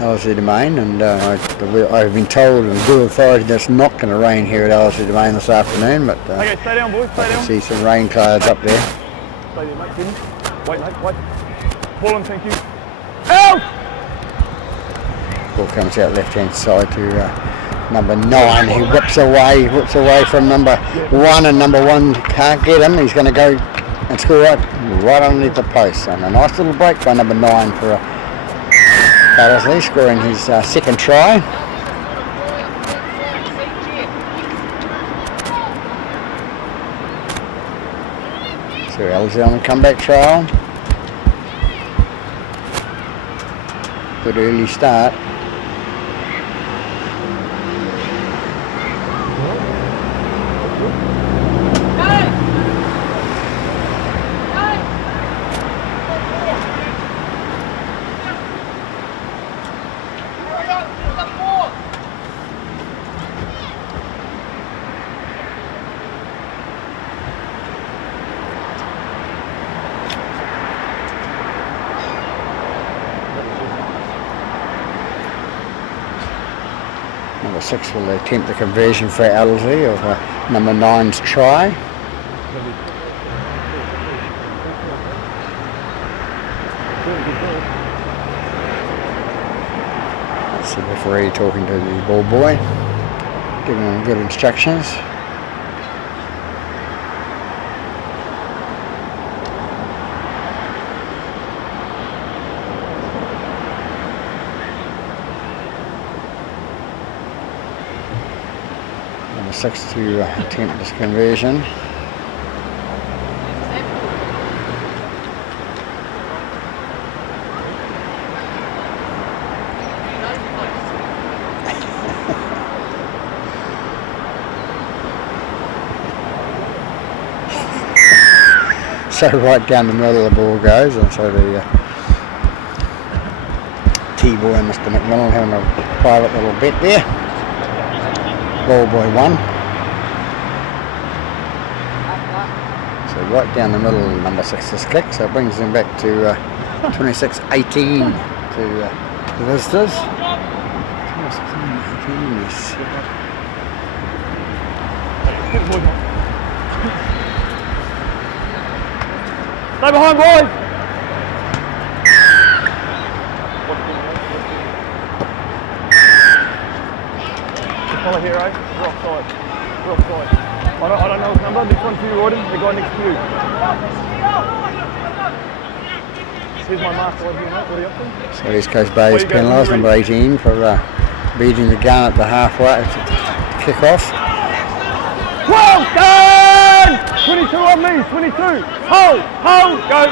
Ellerslie Domain, and I've been told in good authority that it's not going to rain here at Ellerslie Domain this afternoon, but Okay, stay down, boys, stay I down. can see some rain clouds up there. Stay there, mate, finish. Wait, mate, wait. Ball on, thank you. Out! Ball comes out left hand side to number 9. He whips away from number 1, and number 1 can't get him. He's going to go and score right underneath the post. And a nice little break by number 9 for Ellerslie, scoring his second try. So Ellerslie on the comeback trial. Good early start. Number 6 will attempt the conversion for Ellerslie of number 9's try. That's the referee talking to the ball boy, giving him good instructions. Number 6 to attempt this conversion. So right down the middle of the ball goes, and so the T-boy and Mr. McMillan having a private little bet there. Ball boy 1. So right down the middle, number 6's kick, so it brings them back to 26-18 to the visitors. 26-18, yes. Stay behind, boys! Follow here, eh? We're offside. We're offside. I don't know his number. This one's for you, Royden. The guy next to you. Here's my master over here, mate. What are you up to? So East Coast Bay is penalised, number 18, for beating the gun at the halfway kick off. Well done! 22 on me, 22. Hold, go.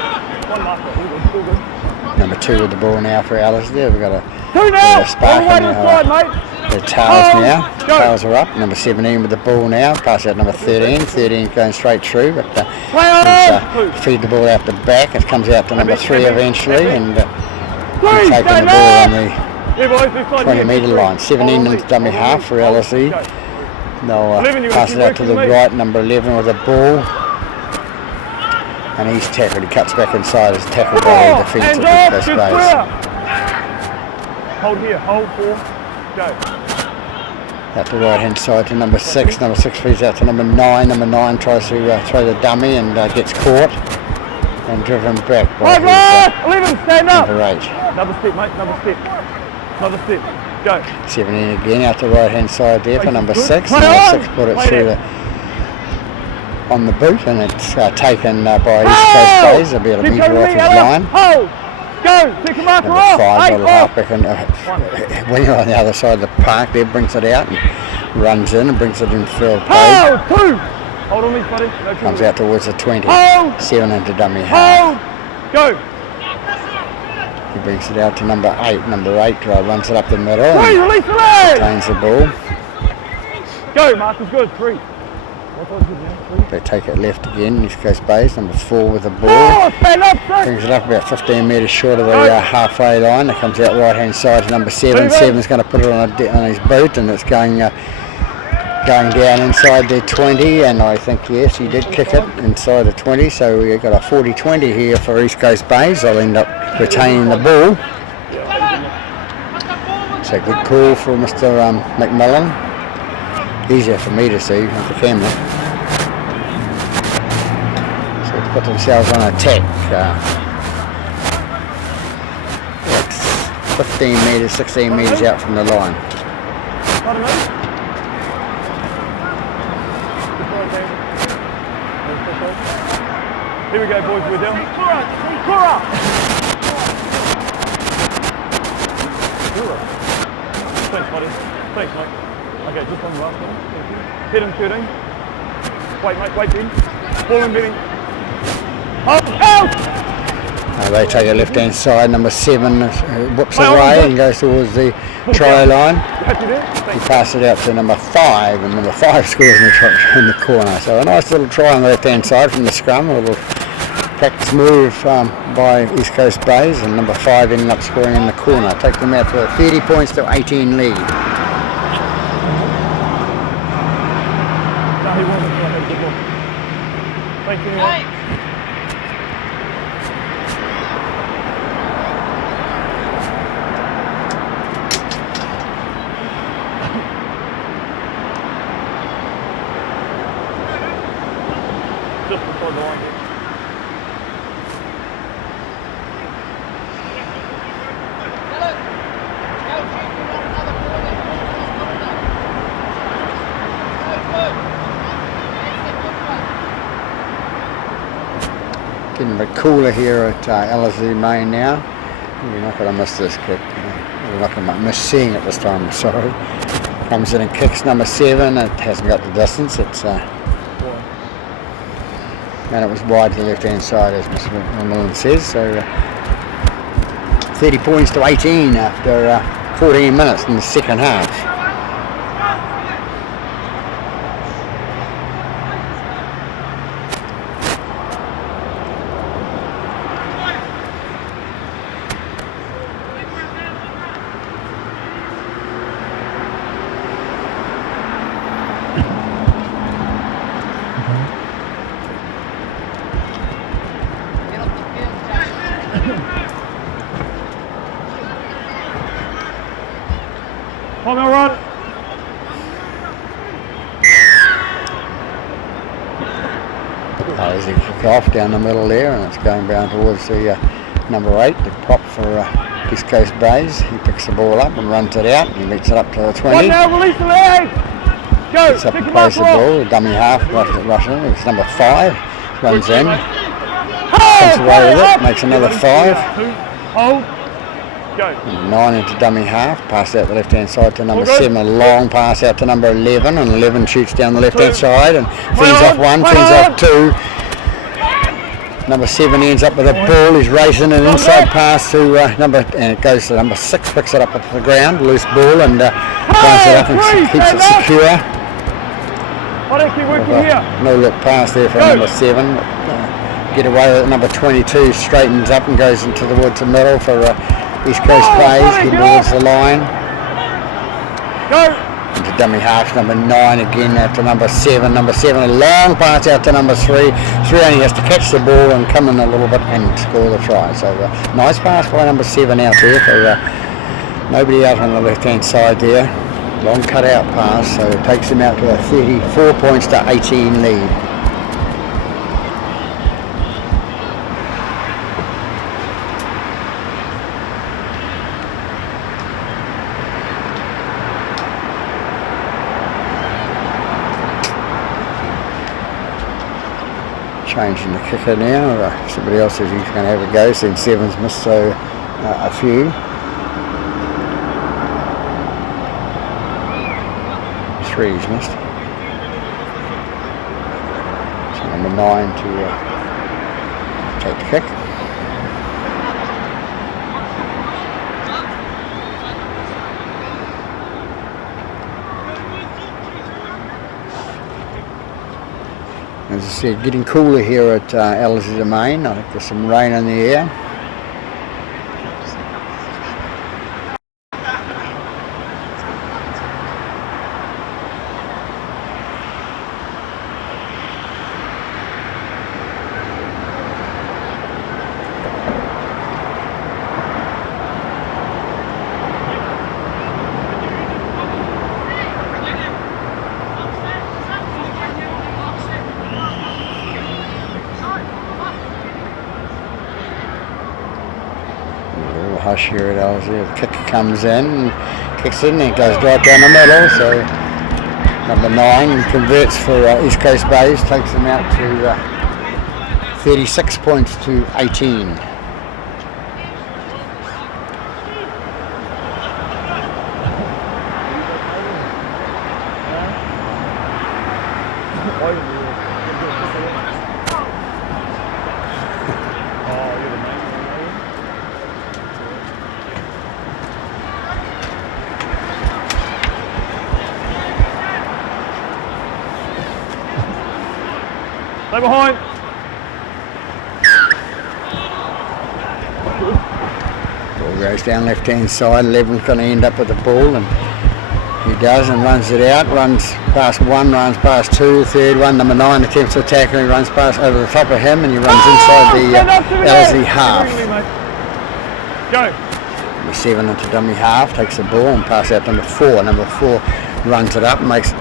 One master, all good. Number 2 with the ball now for Ellerslie. We've got a 2 now, spark all the way to the side, mate. The tails now. Go. Tails are up. Number 17 with the ball now. Pass out number 13. 13 going straight through, but feed the ball out the back. It comes out to number 3 eventually, and taking the ball on the 20-metre line. 17 into dummy half for Ellerslie. They'll pass it out to the right. Number 11 with the ball, and he's tackled. He cuts back inside. His tackle by the defence at the first base. Hold here. Hold 4. Go. Out the right hand side to number 6. Number 6 feeds out to number 9. Number 9 tries to throw the dummy and gets caught and driven back by 11, stand up. number 8. Another step, mate. Another step. Go. 17 again out the right hand side there for number 6. Play Number on. 6 put it Play through on the boot, and it's taken by East Coast Bays, about a metre off his line. Hold. Go. Pick him up. Number 5 little halfback, and when you're on the other side of the park there, brings it out and runs in and brings it in field play. 2. Hold on me, buddy. No Comes out towards the 20. Hold. 7 into dummy half. Go. He brings it out to number 8. Number 8 runs it up the middle 3. and Release the leg. retains the ball. Go. Marcus. Good. 3. They take it left again, East Coast Bays, number 4 with the ball. Brings it up about 15 metres short of the halfway line. It comes out right hand side to number 7. 7's going to put it on his boot, and it's going down inside the 20, and I think, yes, he did kick it inside the 20, so we've got a 40-20 here for East Coast Bays. They'll end up retaining the ball. So good call for Mr. McMillan. Easier for me to see with the camera. So they put themselves on attack. It's 15 metres, 16 metres out from the line. Here we go, boys, we're down. Thanks, buddy. Thanks, mate. Okay, just on the last one. Thank you. Hit him, 13. Wait, mate, wait, Ben. Ball in, Benny. Out! They take it left hand side, number 7 whips away and goes towards the try line. He passes it out to number 5, and number 5 scores in the corner. So a nice little try on the left hand side from the scrum, a little practice move by East Coast Bays, and number 5 ended up scoring in the corner. Take them out to a 30 points to 18 lead. Thank you. Just before the line. Getting a bit cooler here at Ellerslie Main now. We're not going to miss this kick. We're not going to miss seeing it this time, sorry. Comes in and kicks number 7. It hasn't got the distance. It's and it was wide to the left hand side, as Mr. McMillan says. So 30 points to 18 after 14 minutes in the second half. Come on, run. As he kick off down the middle there, and it's going down towards the number 8, the prop for East Coast Bays. He picks the ball up and runs it out. He meets it up to the 20. One now, release the leg. Go. Picks up and plays the ball. The dummy half rushing. It's number 5. Runs in. Comes away with it. Makes another 5. Hold. Go. 9 into dummy half. Pass out the left hand side to number 7. A long pass out to number 11, and 11 shoots down the left hand side and feeds off 1, feeds off 2. Number 7 ends up with a ball. He's racing an inside pass to and it goes to number 6. Picks it up off the ground, loose ball, and runs it up and keeps it secure. No look pass there for number 7. Get away with it. Number 22 straightens up and goes into the woods middle for East Coast Bays. He boards the line. Go. Into dummy half, number 9 again out to number 7. Number 7, a long pass out to number 3. 3 only has to catch the ball and come in a little bit and score the try. So nice pass by number 7 out there for nobody out on the left hand side there. Long cut out pass, so it takes him out to a 34 points to 18 lead. Changing the kicker now. Somebody else says he's going to have a go. Then 7's missed a few. 3's missed. So number 9 to take the kick. As I said, getting cooler here at Ellerslie Domain. I think there's some rain in the air. Hush here at Ellerslie. The kick comes in, kicks in, and it goes right down the middle. So number 9 converts for East Coast Bays, takes them out to 36 points to 18. Stay behind. Ball goes down left hand side. 11's going to end up with the ball, and he does, and runs it out. Runs past 1, runs past 2, third one. Number 9 attempts to attack, and he runs past over the top of him, and he runs inside the Ellerslie half. Go. Number 7 into dummy half, takes the ball and passes out number 4. Number 4 runs it up, makes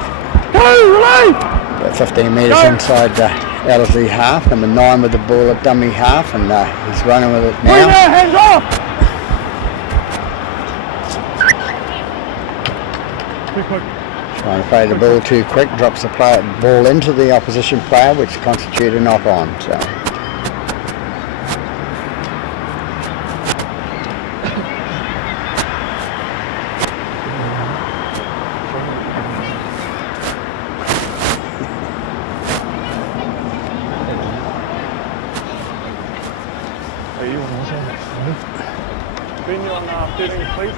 about 15 metres inside Ellerslie half. Number 9 with the ball at dummy half, and he's running with it now. Hands off! Too quick. Trying to play the ball too quick, drops the ball into the opposition player, which constitutes a knock on. So. Ben, you on 13, please.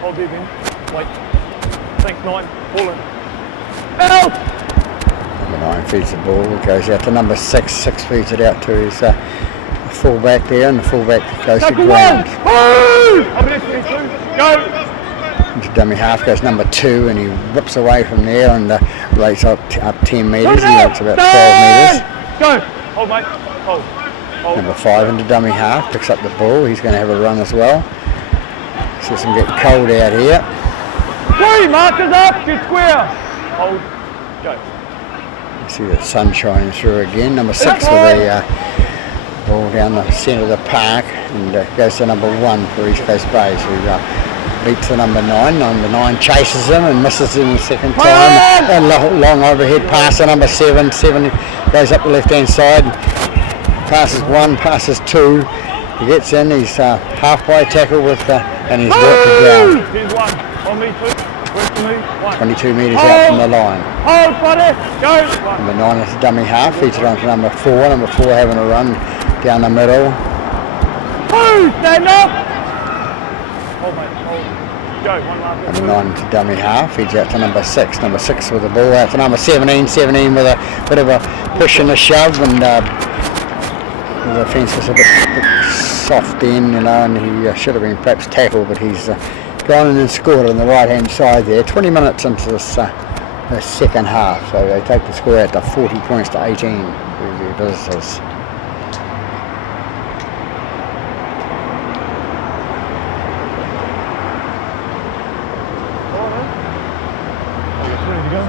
Hold there, Ben. Wait. Thanks, 9. Pull in. Out! Number 9 feeds the ball, it goes out to number 6. 6 feeds it out to his fullback there, and the fullback goes to ground. Go! Into dummy half goes number 2, and he rips away from there and rates up 10 metres. He makes about 12 metres. Go! Hold, mate. Hold. Number 5 into dummy half, picks up the ball. He's going to have a run as well. Sees him get cold out here. 3 markers up, get square. Hold. Go. You see the sun shining through again. Number 6 with a ball down the centre of the park, and goes to number 1 for East Coast Bays, who beats the number 9. Number 9 chases him and misses him the second time. A long overhead pass to number 7. 7 goes up the left hand side. Passes 1, passes 2. He gets in. He's halfway tackle with, and he's brought to ground. Here's 1. On me, 2. Wait for me. 1. 22 metres out from the line. Hold, buddy. Go. Number 9 is a dummy half. Feeds it on to number 4. Number 4 having a run down the middle. 2. Stand up. Hold, mate. Hold. Go. 1 last. Number 9 to dummy half. Feeds out to number 6. Number 6 with the ball out to number 17. 17 with a bit of a push and a shove, and the fence was a bit soft then, you know, and he should have been perhaps tackled, but he's gone in and scored on the right hand side there. 20 minutes into this second half, so they take the score out to 40 points to 18 with the visitors. Ready to go?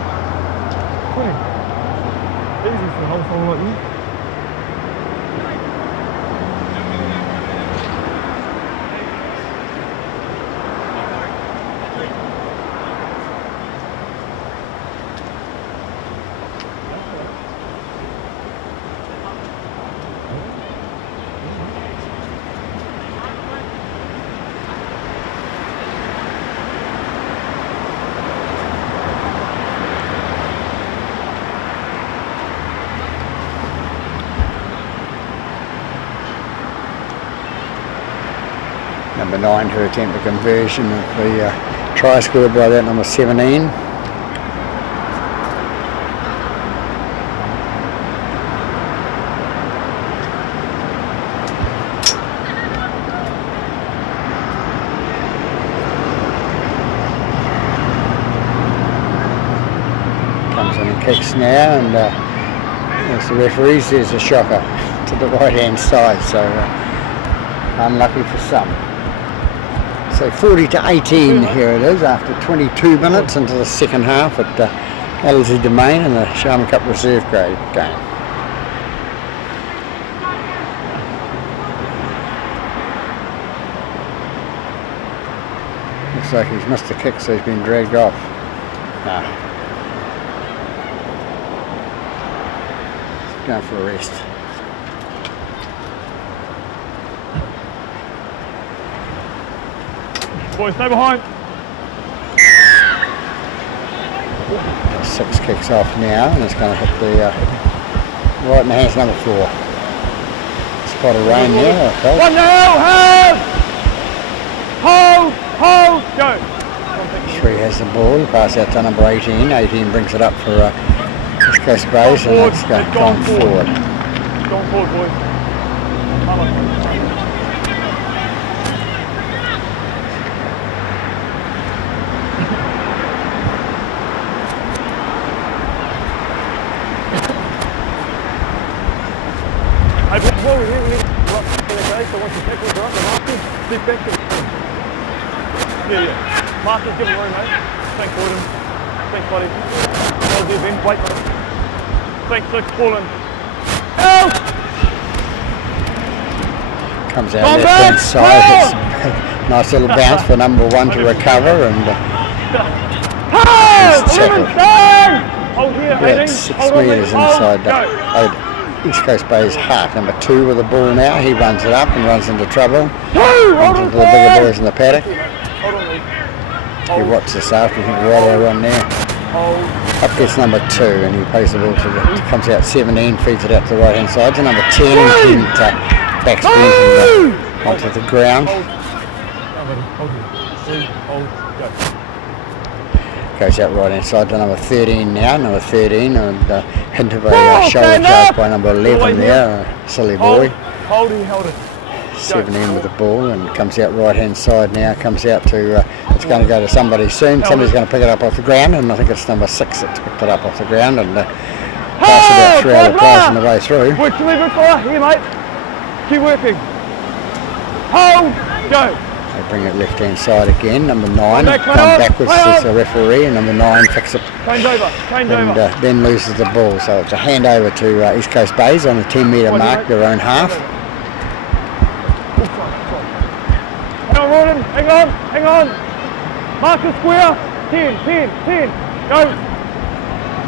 20. Easy for a whole song like you. Number 9 to attempt a conversion of the try scored by that number 17. now, and as the referee says, a shocker to the right hand side, so unlucky for some. So 40-18 here it is after 22 minutes into the second half at Ellerslie Domain in the Sharman Cup Reserve Grade game. Looks like he's missed a kick, so he's been dragged off. He's going for a rest. Boys, stay behind. 6 kicks off now, and it's going to hit the right in the hands number 4. Spot of rain there. Okay. 1-0, hold, go. 3 has the ball, pass out to number 18. 18 brings it up for East Coast Bays, and it's gone forward. Gone forward, boys. Hey, before we need to rock in the day, so once you tackle the markers, big back to the front. Yeah. Markers, give him room, mate. Thanks, Gordon. Thanks, buddy. Well done, Ben. Wait, mate. Thanks, Six. Fall in. Help! Comes out left hand side. It's a nice little bounce for number 1 to recover, and Hold! 11, stand! Hold here, 18. 6 Hold on, metres mate. inside Go. East Coast Bay's half. Number 2 with the ball now. He runs it up and runs into trouble. Runs into the bigger boys in the paddock. Hold on, Lee. He watched this after, I think right over on there. Up gets number 2, and he plays the ball to the, comes out 17, feeds it out to the right hand side to number 10, and backspins onto the ground. Goes out right hand side to number 13 now, number 13, and hint of a shoulder charge by number 11 there, silly boy. Hold it. 17 with the ball, and comes out right hand side now, comes out to, it's going to go to somebody soon, somebody's going to pick it up off the ground, and I think it's number 6 that's picked it up off the ground, and pass about 3 other players on the way through. Work to leave it for here, mate. Keep working. Hold, go. They bring it left hand side again, number 9, Back, come backwards to the referee, and number 9 picks it Change over. and then loses the ball, so it's a handover to East Coast Bays on the 10 metre mark, their own half. Hang on, Rawdon, hang on. Marker square, 10, go.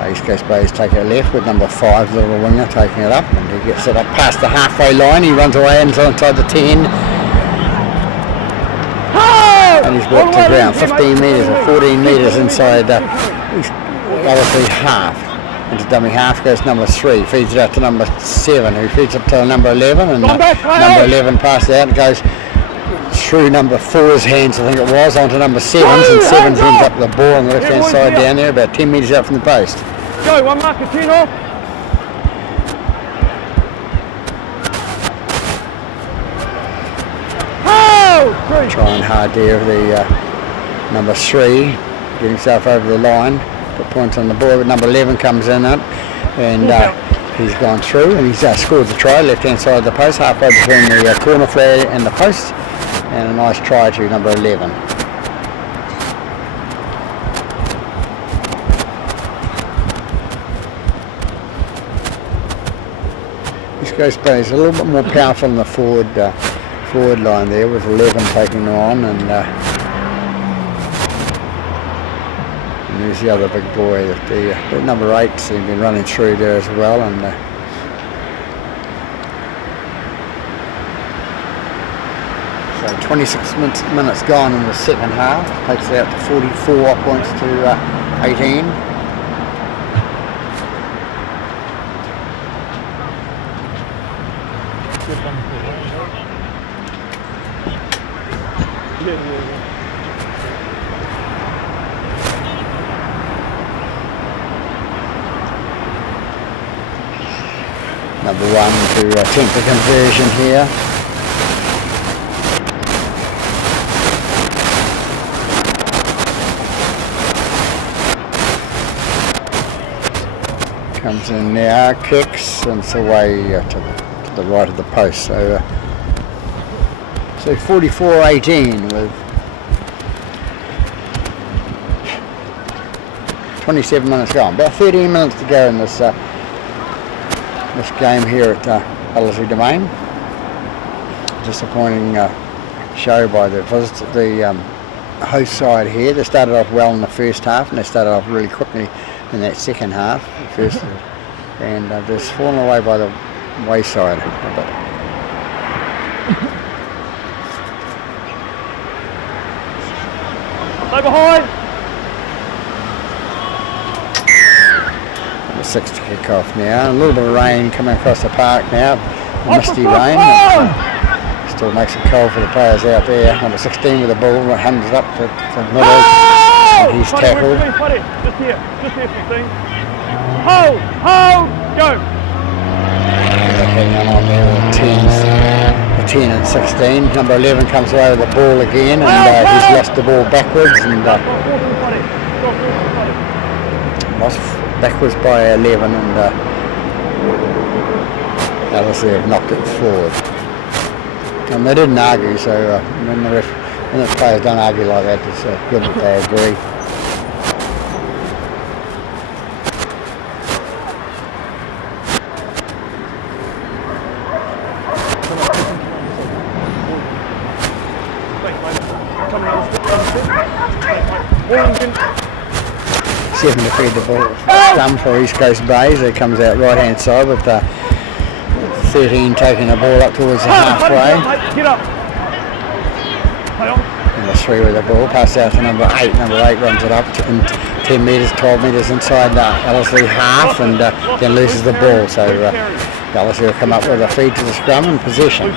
East Coast Bays take it left with number 5, the little winger, taking it up, and he gets it up past the halfway line. He runs away inside the 10, and he's brought to ground 15 metres or 14 metres inside Ellerslie half. Into dummy half goes number 3, feeds it out to number 7, who feeds it to number 11, and number 11 passes out and goes through number 4's hands, I think it was, onto number 7's, and 7's ends up the ball on the left hand side down there, about 10 metres out from the post. Go, one marker, 10 off. Trying hard there of the number 3, get himself over the line, put points on the board, but number 11 comes in it, and he's gone through, and he's scored the try, left hand side of the post, halfway between the corner flag and the post, and a nice try to number 11. East Coast Bay is a little bit more powerful in the forward line there, with 11 taking on, and there's the other big boy, the number 8's been running through there as well, and so 26 minutes gone in the second half, takes it out to 44 points to 18. Number 1 to attempt the conversion here. Comes in now, kicks, and it's away to the right of the post. So 44-18 with 27 minutes gone. About 13 minutes to go in this this game here at Ellerslie Domain. Disappointing show by the host side here. They started off well in the first half, and they started off really quickly in that second half. And just fallen away by the wayside a bit. Stay behind. Number 6 to kick off now. A little bit of rain coming across the park now. A misty rain. Still makes it cold for the players out there. Number 16 with the ball, hands it up to the middle. And he's tackled. Just here, 15. Hold, go. Hanging on there with the 10 and 16. Number 11 comes away with the ball again, and he's lost the ball backwards, and lost backwards by 11, and Ellerslie have knocked it forward. And they didn't argue, so when the players don't argue like that, it's good that they agree. Seven to feed the ball scrum for East Coast Bays. It comes out right hand side with 13 taking the ball up towards the halfway. Number 3 with the ball, pass out to number 8. Number 8 runs it up to 10 metres, 12 metres inside the Ellerslie half, and then loses the ball. So Ellerslie will come up with a feed to the scrum and possession.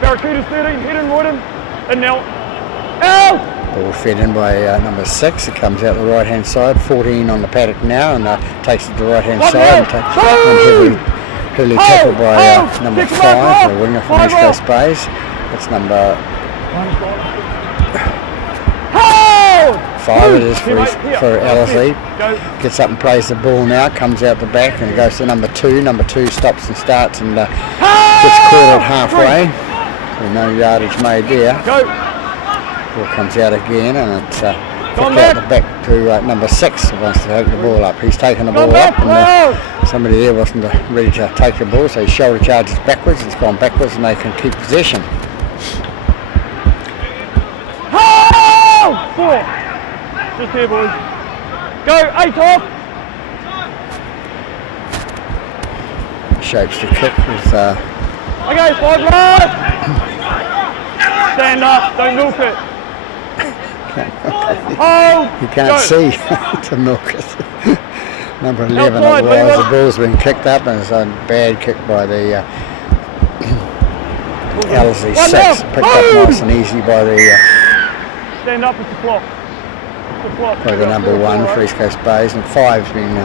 Barracuda's 13, hit him, and now, out! Ball fed in by number 6. It comes out the right hand side. 14 on the paddock now, and takes it to the right hand side. And heavily tackled by number 5, the winger from East Coast Bays. That's number 5 it is for Ellerslie. Gets up and plays the ball now, comes out the back, and it goes to number 2. Number 2 stops and starts and gets caught at halfway. So no yardage made there. Ball comes out again, and it's kicked out the back to number 6 who wants to take the ball up. He's taken the ball up, and somebody there wasn't ready to take the ball, so his shoulder charges backwards. It's gone backwards, and they can keep possession. 4. Just here, boys. Go, 8 off. Shapes the kick with okay, 5 left. Stand up, don't milk it. You can't see to milk it. Number 11 otherwise the ball's been kicked up, and it's a bad kick by the Ellerslie 6. Picked up nice and easy by the stand up, it's a flop. By the number 1 for East Coast Bays, and 5's been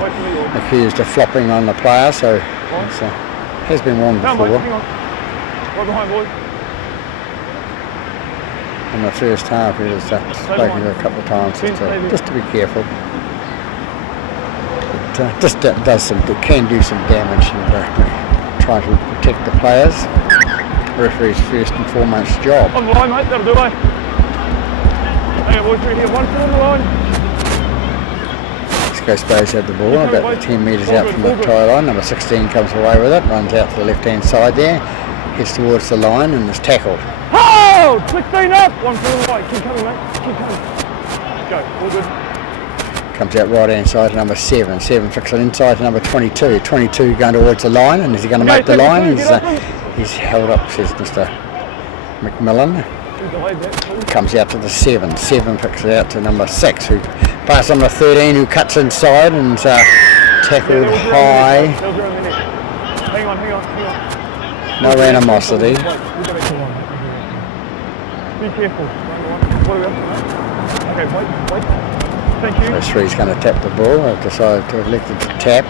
accused of flopping on the player, so it has been warned before. Right behind, boys. In the first half, he was spoken to a couple of times just to be careful. It just can do some damage, and try to protect the players. Referee's first and foremost job. On the line, mate, that'll do it. Hang on, boys, through here, 1 foot on the line. East Coast Bays had the ball, about 10 metres out from the try line. Number 16 comes away with it, runs out to the left hand side there, heads towards the line and is tackled. Hold! 16 up! 1 foot on the line, keep coming, mate, keep coming. Go, all good. Comes out right hand side to number 7. 7 fixes it inside to number 22. 22 going towards the line, and is he going to make the line? He's held up, says Mr. McMillan. Comes out to the 7. 7 picks it out to number 6, who passes on to 13, who cuts inside and tackled high. Hang on. No animosity. Be careful. What are we up to now? Okay, wait. Thank you. So Three's going to tap the ball. I've decided to elect it to tap.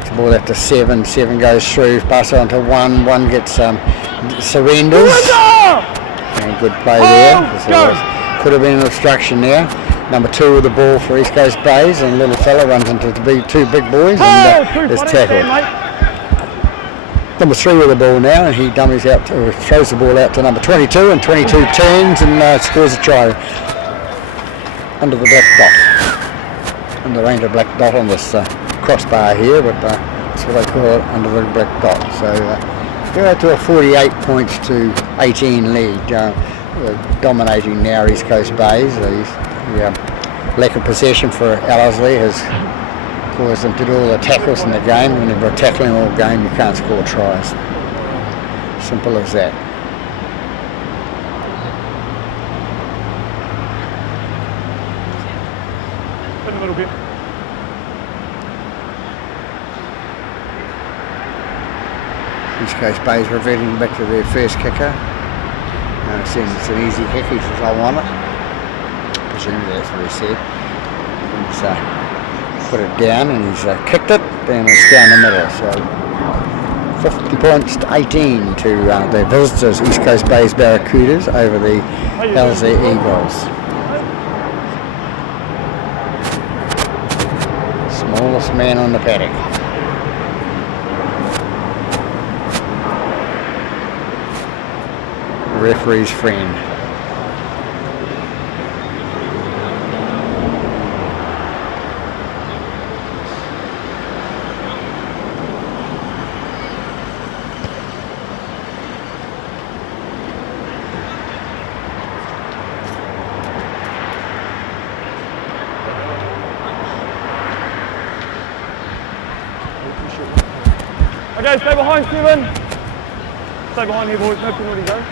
It's the ball out to 7. 7 goes through. Pass it on to 1. 1 gets surrenders. And good play there. Could have been an obstruction there. Number 2 with the ball for East Coast Bays, and little fella runs into the 2 big boys and is tackled. Number 3 with the ball now, and he dummies out, throws the ball out to number 22, and 22 turns and scores a try under the black dot. Under the range of black dot on this crossbar here, but that's what they call it, under the black dot. So go out to a 48 points to 18 lead. Dominating now East Coast Bays. The lack of possession for Ellerslie has caused them to do all the tackles in the game. When you're tackling all game, you can't score tries. Simple as that. In the middle bit. East Coast Bays reverting back to their first kicker. Saying it's an easy kick. He says, I want it. Presumably that's what he said. He's put it down and he's kicked it, and it's down the middle. So 50 points to 18 to the visitors, East Coast Bays Barracudas over the Ellerslie Eagles. Smallest man on the paddock. Referee's friend. Okay, stay behind, Stephen. Stay behind here, boys. No penalty, go.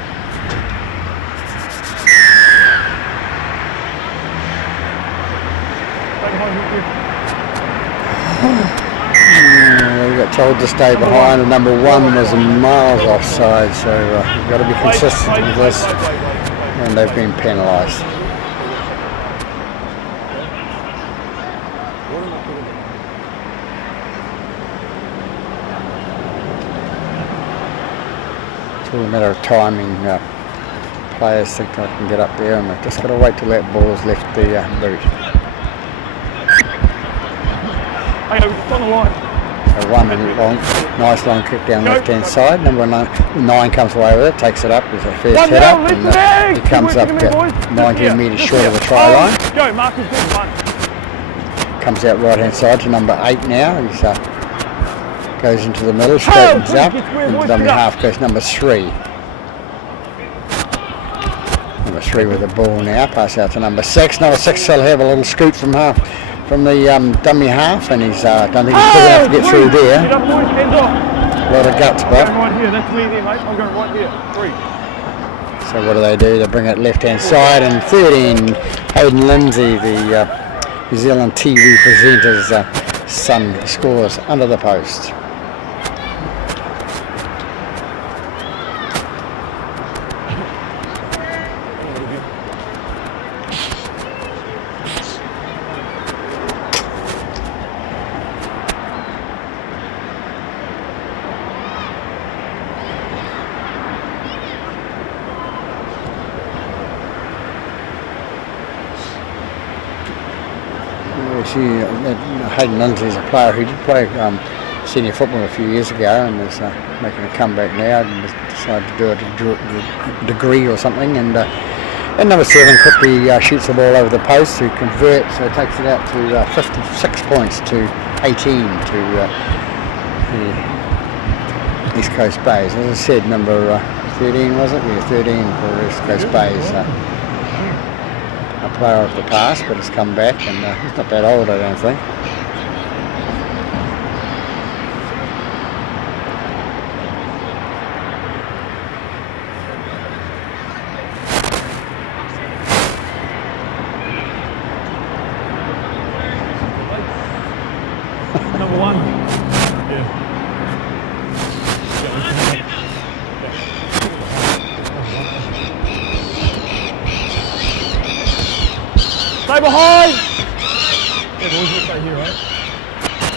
We got told to stay behind, and number 1 was miles offside, so we've got to be consistent with this, and they've been penalised. It's all a matter of timing. Players think I can get up there, and they've just got to wait till that ball's left the boot. Okay, we're just on the line. A 1 long, nice long kick down left hand side. Number 9 comes away with it, takes it up as a first hit up, and he comes up 19 metres short of the try line. Go, Marcus, good one. Comes out right hand side to number 8 now. He's goes into the middle, straightens up, into dummy half goes number 3. Number 3 with the ball now, pass out to number 6. Number 6 will have a little scoot from the dummy half, and he's don't think he's quick enough to get through there. Get up, boys, hands off. A lot of guts, I'm but. going right here, that's me there, mate. I'm going right here. 3. So what do? They bring it left hand side, and 13, Hayden Lindsay, the New Zealand TV presenter's son, scores under the post. Hayden Lindsay is a player who did play senior football a few years ago, and is making a comeback now, and decided to do a degree or something. And number 7 quickly shoots the ball over the post to convert, so it takes it out to 56 points to 18 to the East Coast Bays. As I said, number 13 was it? Yeah, 13 for East Coast Bays. A player of the past, but has come back, and he's not that old, I don't think. Number 1. Yeah. Stay behind! Yeah, boys, we'll stay here, right?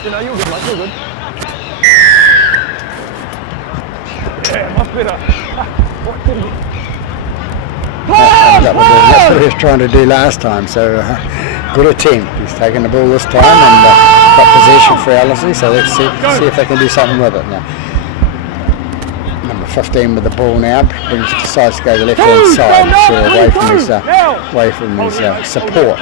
You know, you're good, mate, you're good. Yeah, much better. What did he? That's what he was trying to do last time, so good attempt. He's taking the ball this time and got possession for Ellerslie, so let's see if they can do something with it now. Number 15 with the ball now, decides to go to the left hand side, so away from his support.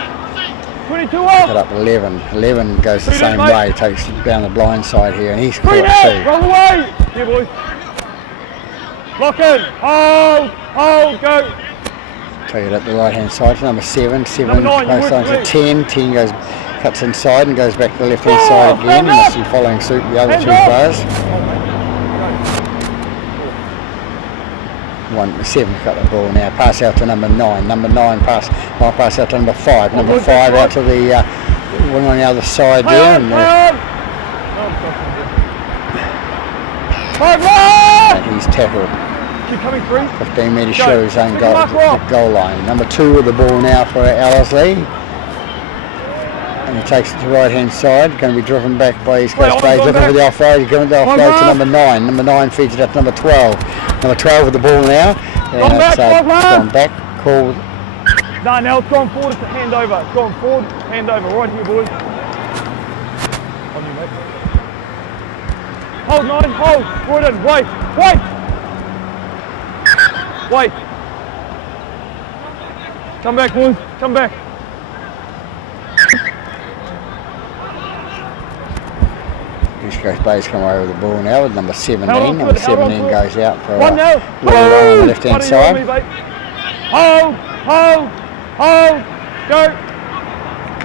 22 Pick it off! up 11. 11 goes the same way, takes it down the blind side here, and he's caught too. Roll away! Here, boys. Lock in! Hold, go! Take it up the right hand side to number 7. 7 Number 9, close on to please. 10. 10 goes, cuts inside and goes back to the left hand side again, and that's in following suit the other two players. 7 cut the ball now. Pass out to number 9. Number 9 pass out to number 5. Number 5 out to the one on the other side there, and he's tackled. Keep coming through. 15 metres short of his own goal line. Number 2 with the ball now for Ellerslie. And he takes it to the right hand side. Going to be driven back by East Coast Bay. Looking for the offload. He's giving the offload to number 9. Number 9 feeds it up to number 12. Number 12 with the ball now. And it's gone back. Called. No, now it's gone forward. It's a handover. It's gone forward. Handover. Right here, boys. On you, mate. Hold 9. Hold. Forward in. Wait. Come back, boys. Come back. East Coast Bay's come away with the ball now with number 17. Number 17 goes out for on the left hand side. Hold, go.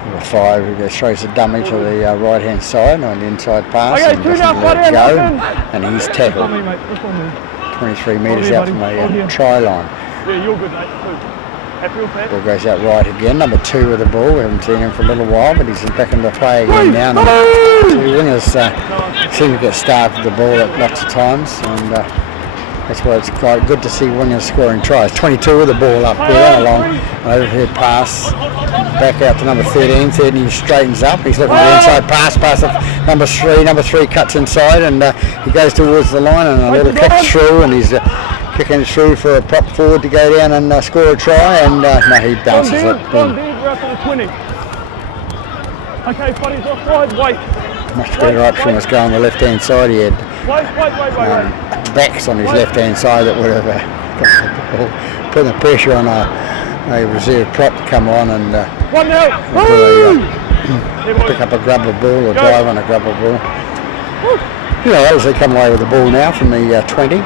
Number 5 who throws the dummy to the right hand side on the inside pass. Okay, And 2 doesn't now, let it buddy, go. in. And he's tackled. On me, mate. That's on me. 23 metres Hold out here, from buddy. Hold the here. try line. Yeah, you're good, mate. Happy with that? Ball goes out right again. Number 2 with the ball. We haven't seen him for a little while, but he's back into play again now. Number 2 wingers seem to get starved with the ball at lots of times, and that's why it's quite good to see wingers scoring tries. 22 with the ball up there, along an overhead pass. Back out to number 13. 13 straightens up. He's looking for the inside pass. Pass of number 3. Number 3 cuts inside, and he goes towards the line, and a little kick through, and he's kicking through for a prop forward to go down and score a try, and no, he bounces it. Gone dead, we're up to the 20. Okay, buddies, offside, wait. Much better option was going on the left hand side. He had Wait. backs on his left hand side that would have got the ball, put the pressure on a reserve prop to come on and pick up a grubber ball or drive on a grubber ball. You know, as they come away with the ball now from the 20.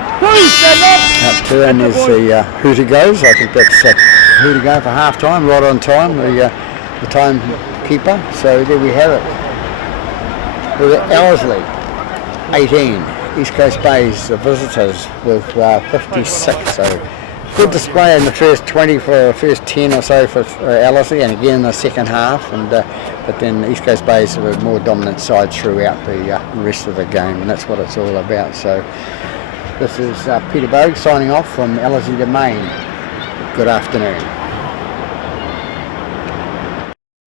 Up to, and there's the hooter goes. I think that's hooter going for half time, right on time, the timekeeper. So there we have it. With Ellerslie, 18. East Coast Bay's the visitors with 56. So good display in the first 20 for the first 10 or so for Ellerslie, and again in the second half. And but then East Coast Bay's a more dominant side throughout the rest of the game, and that's what it's all about. So this is Peter Bogue signing off from Ellerslie Domain. Good afternoon.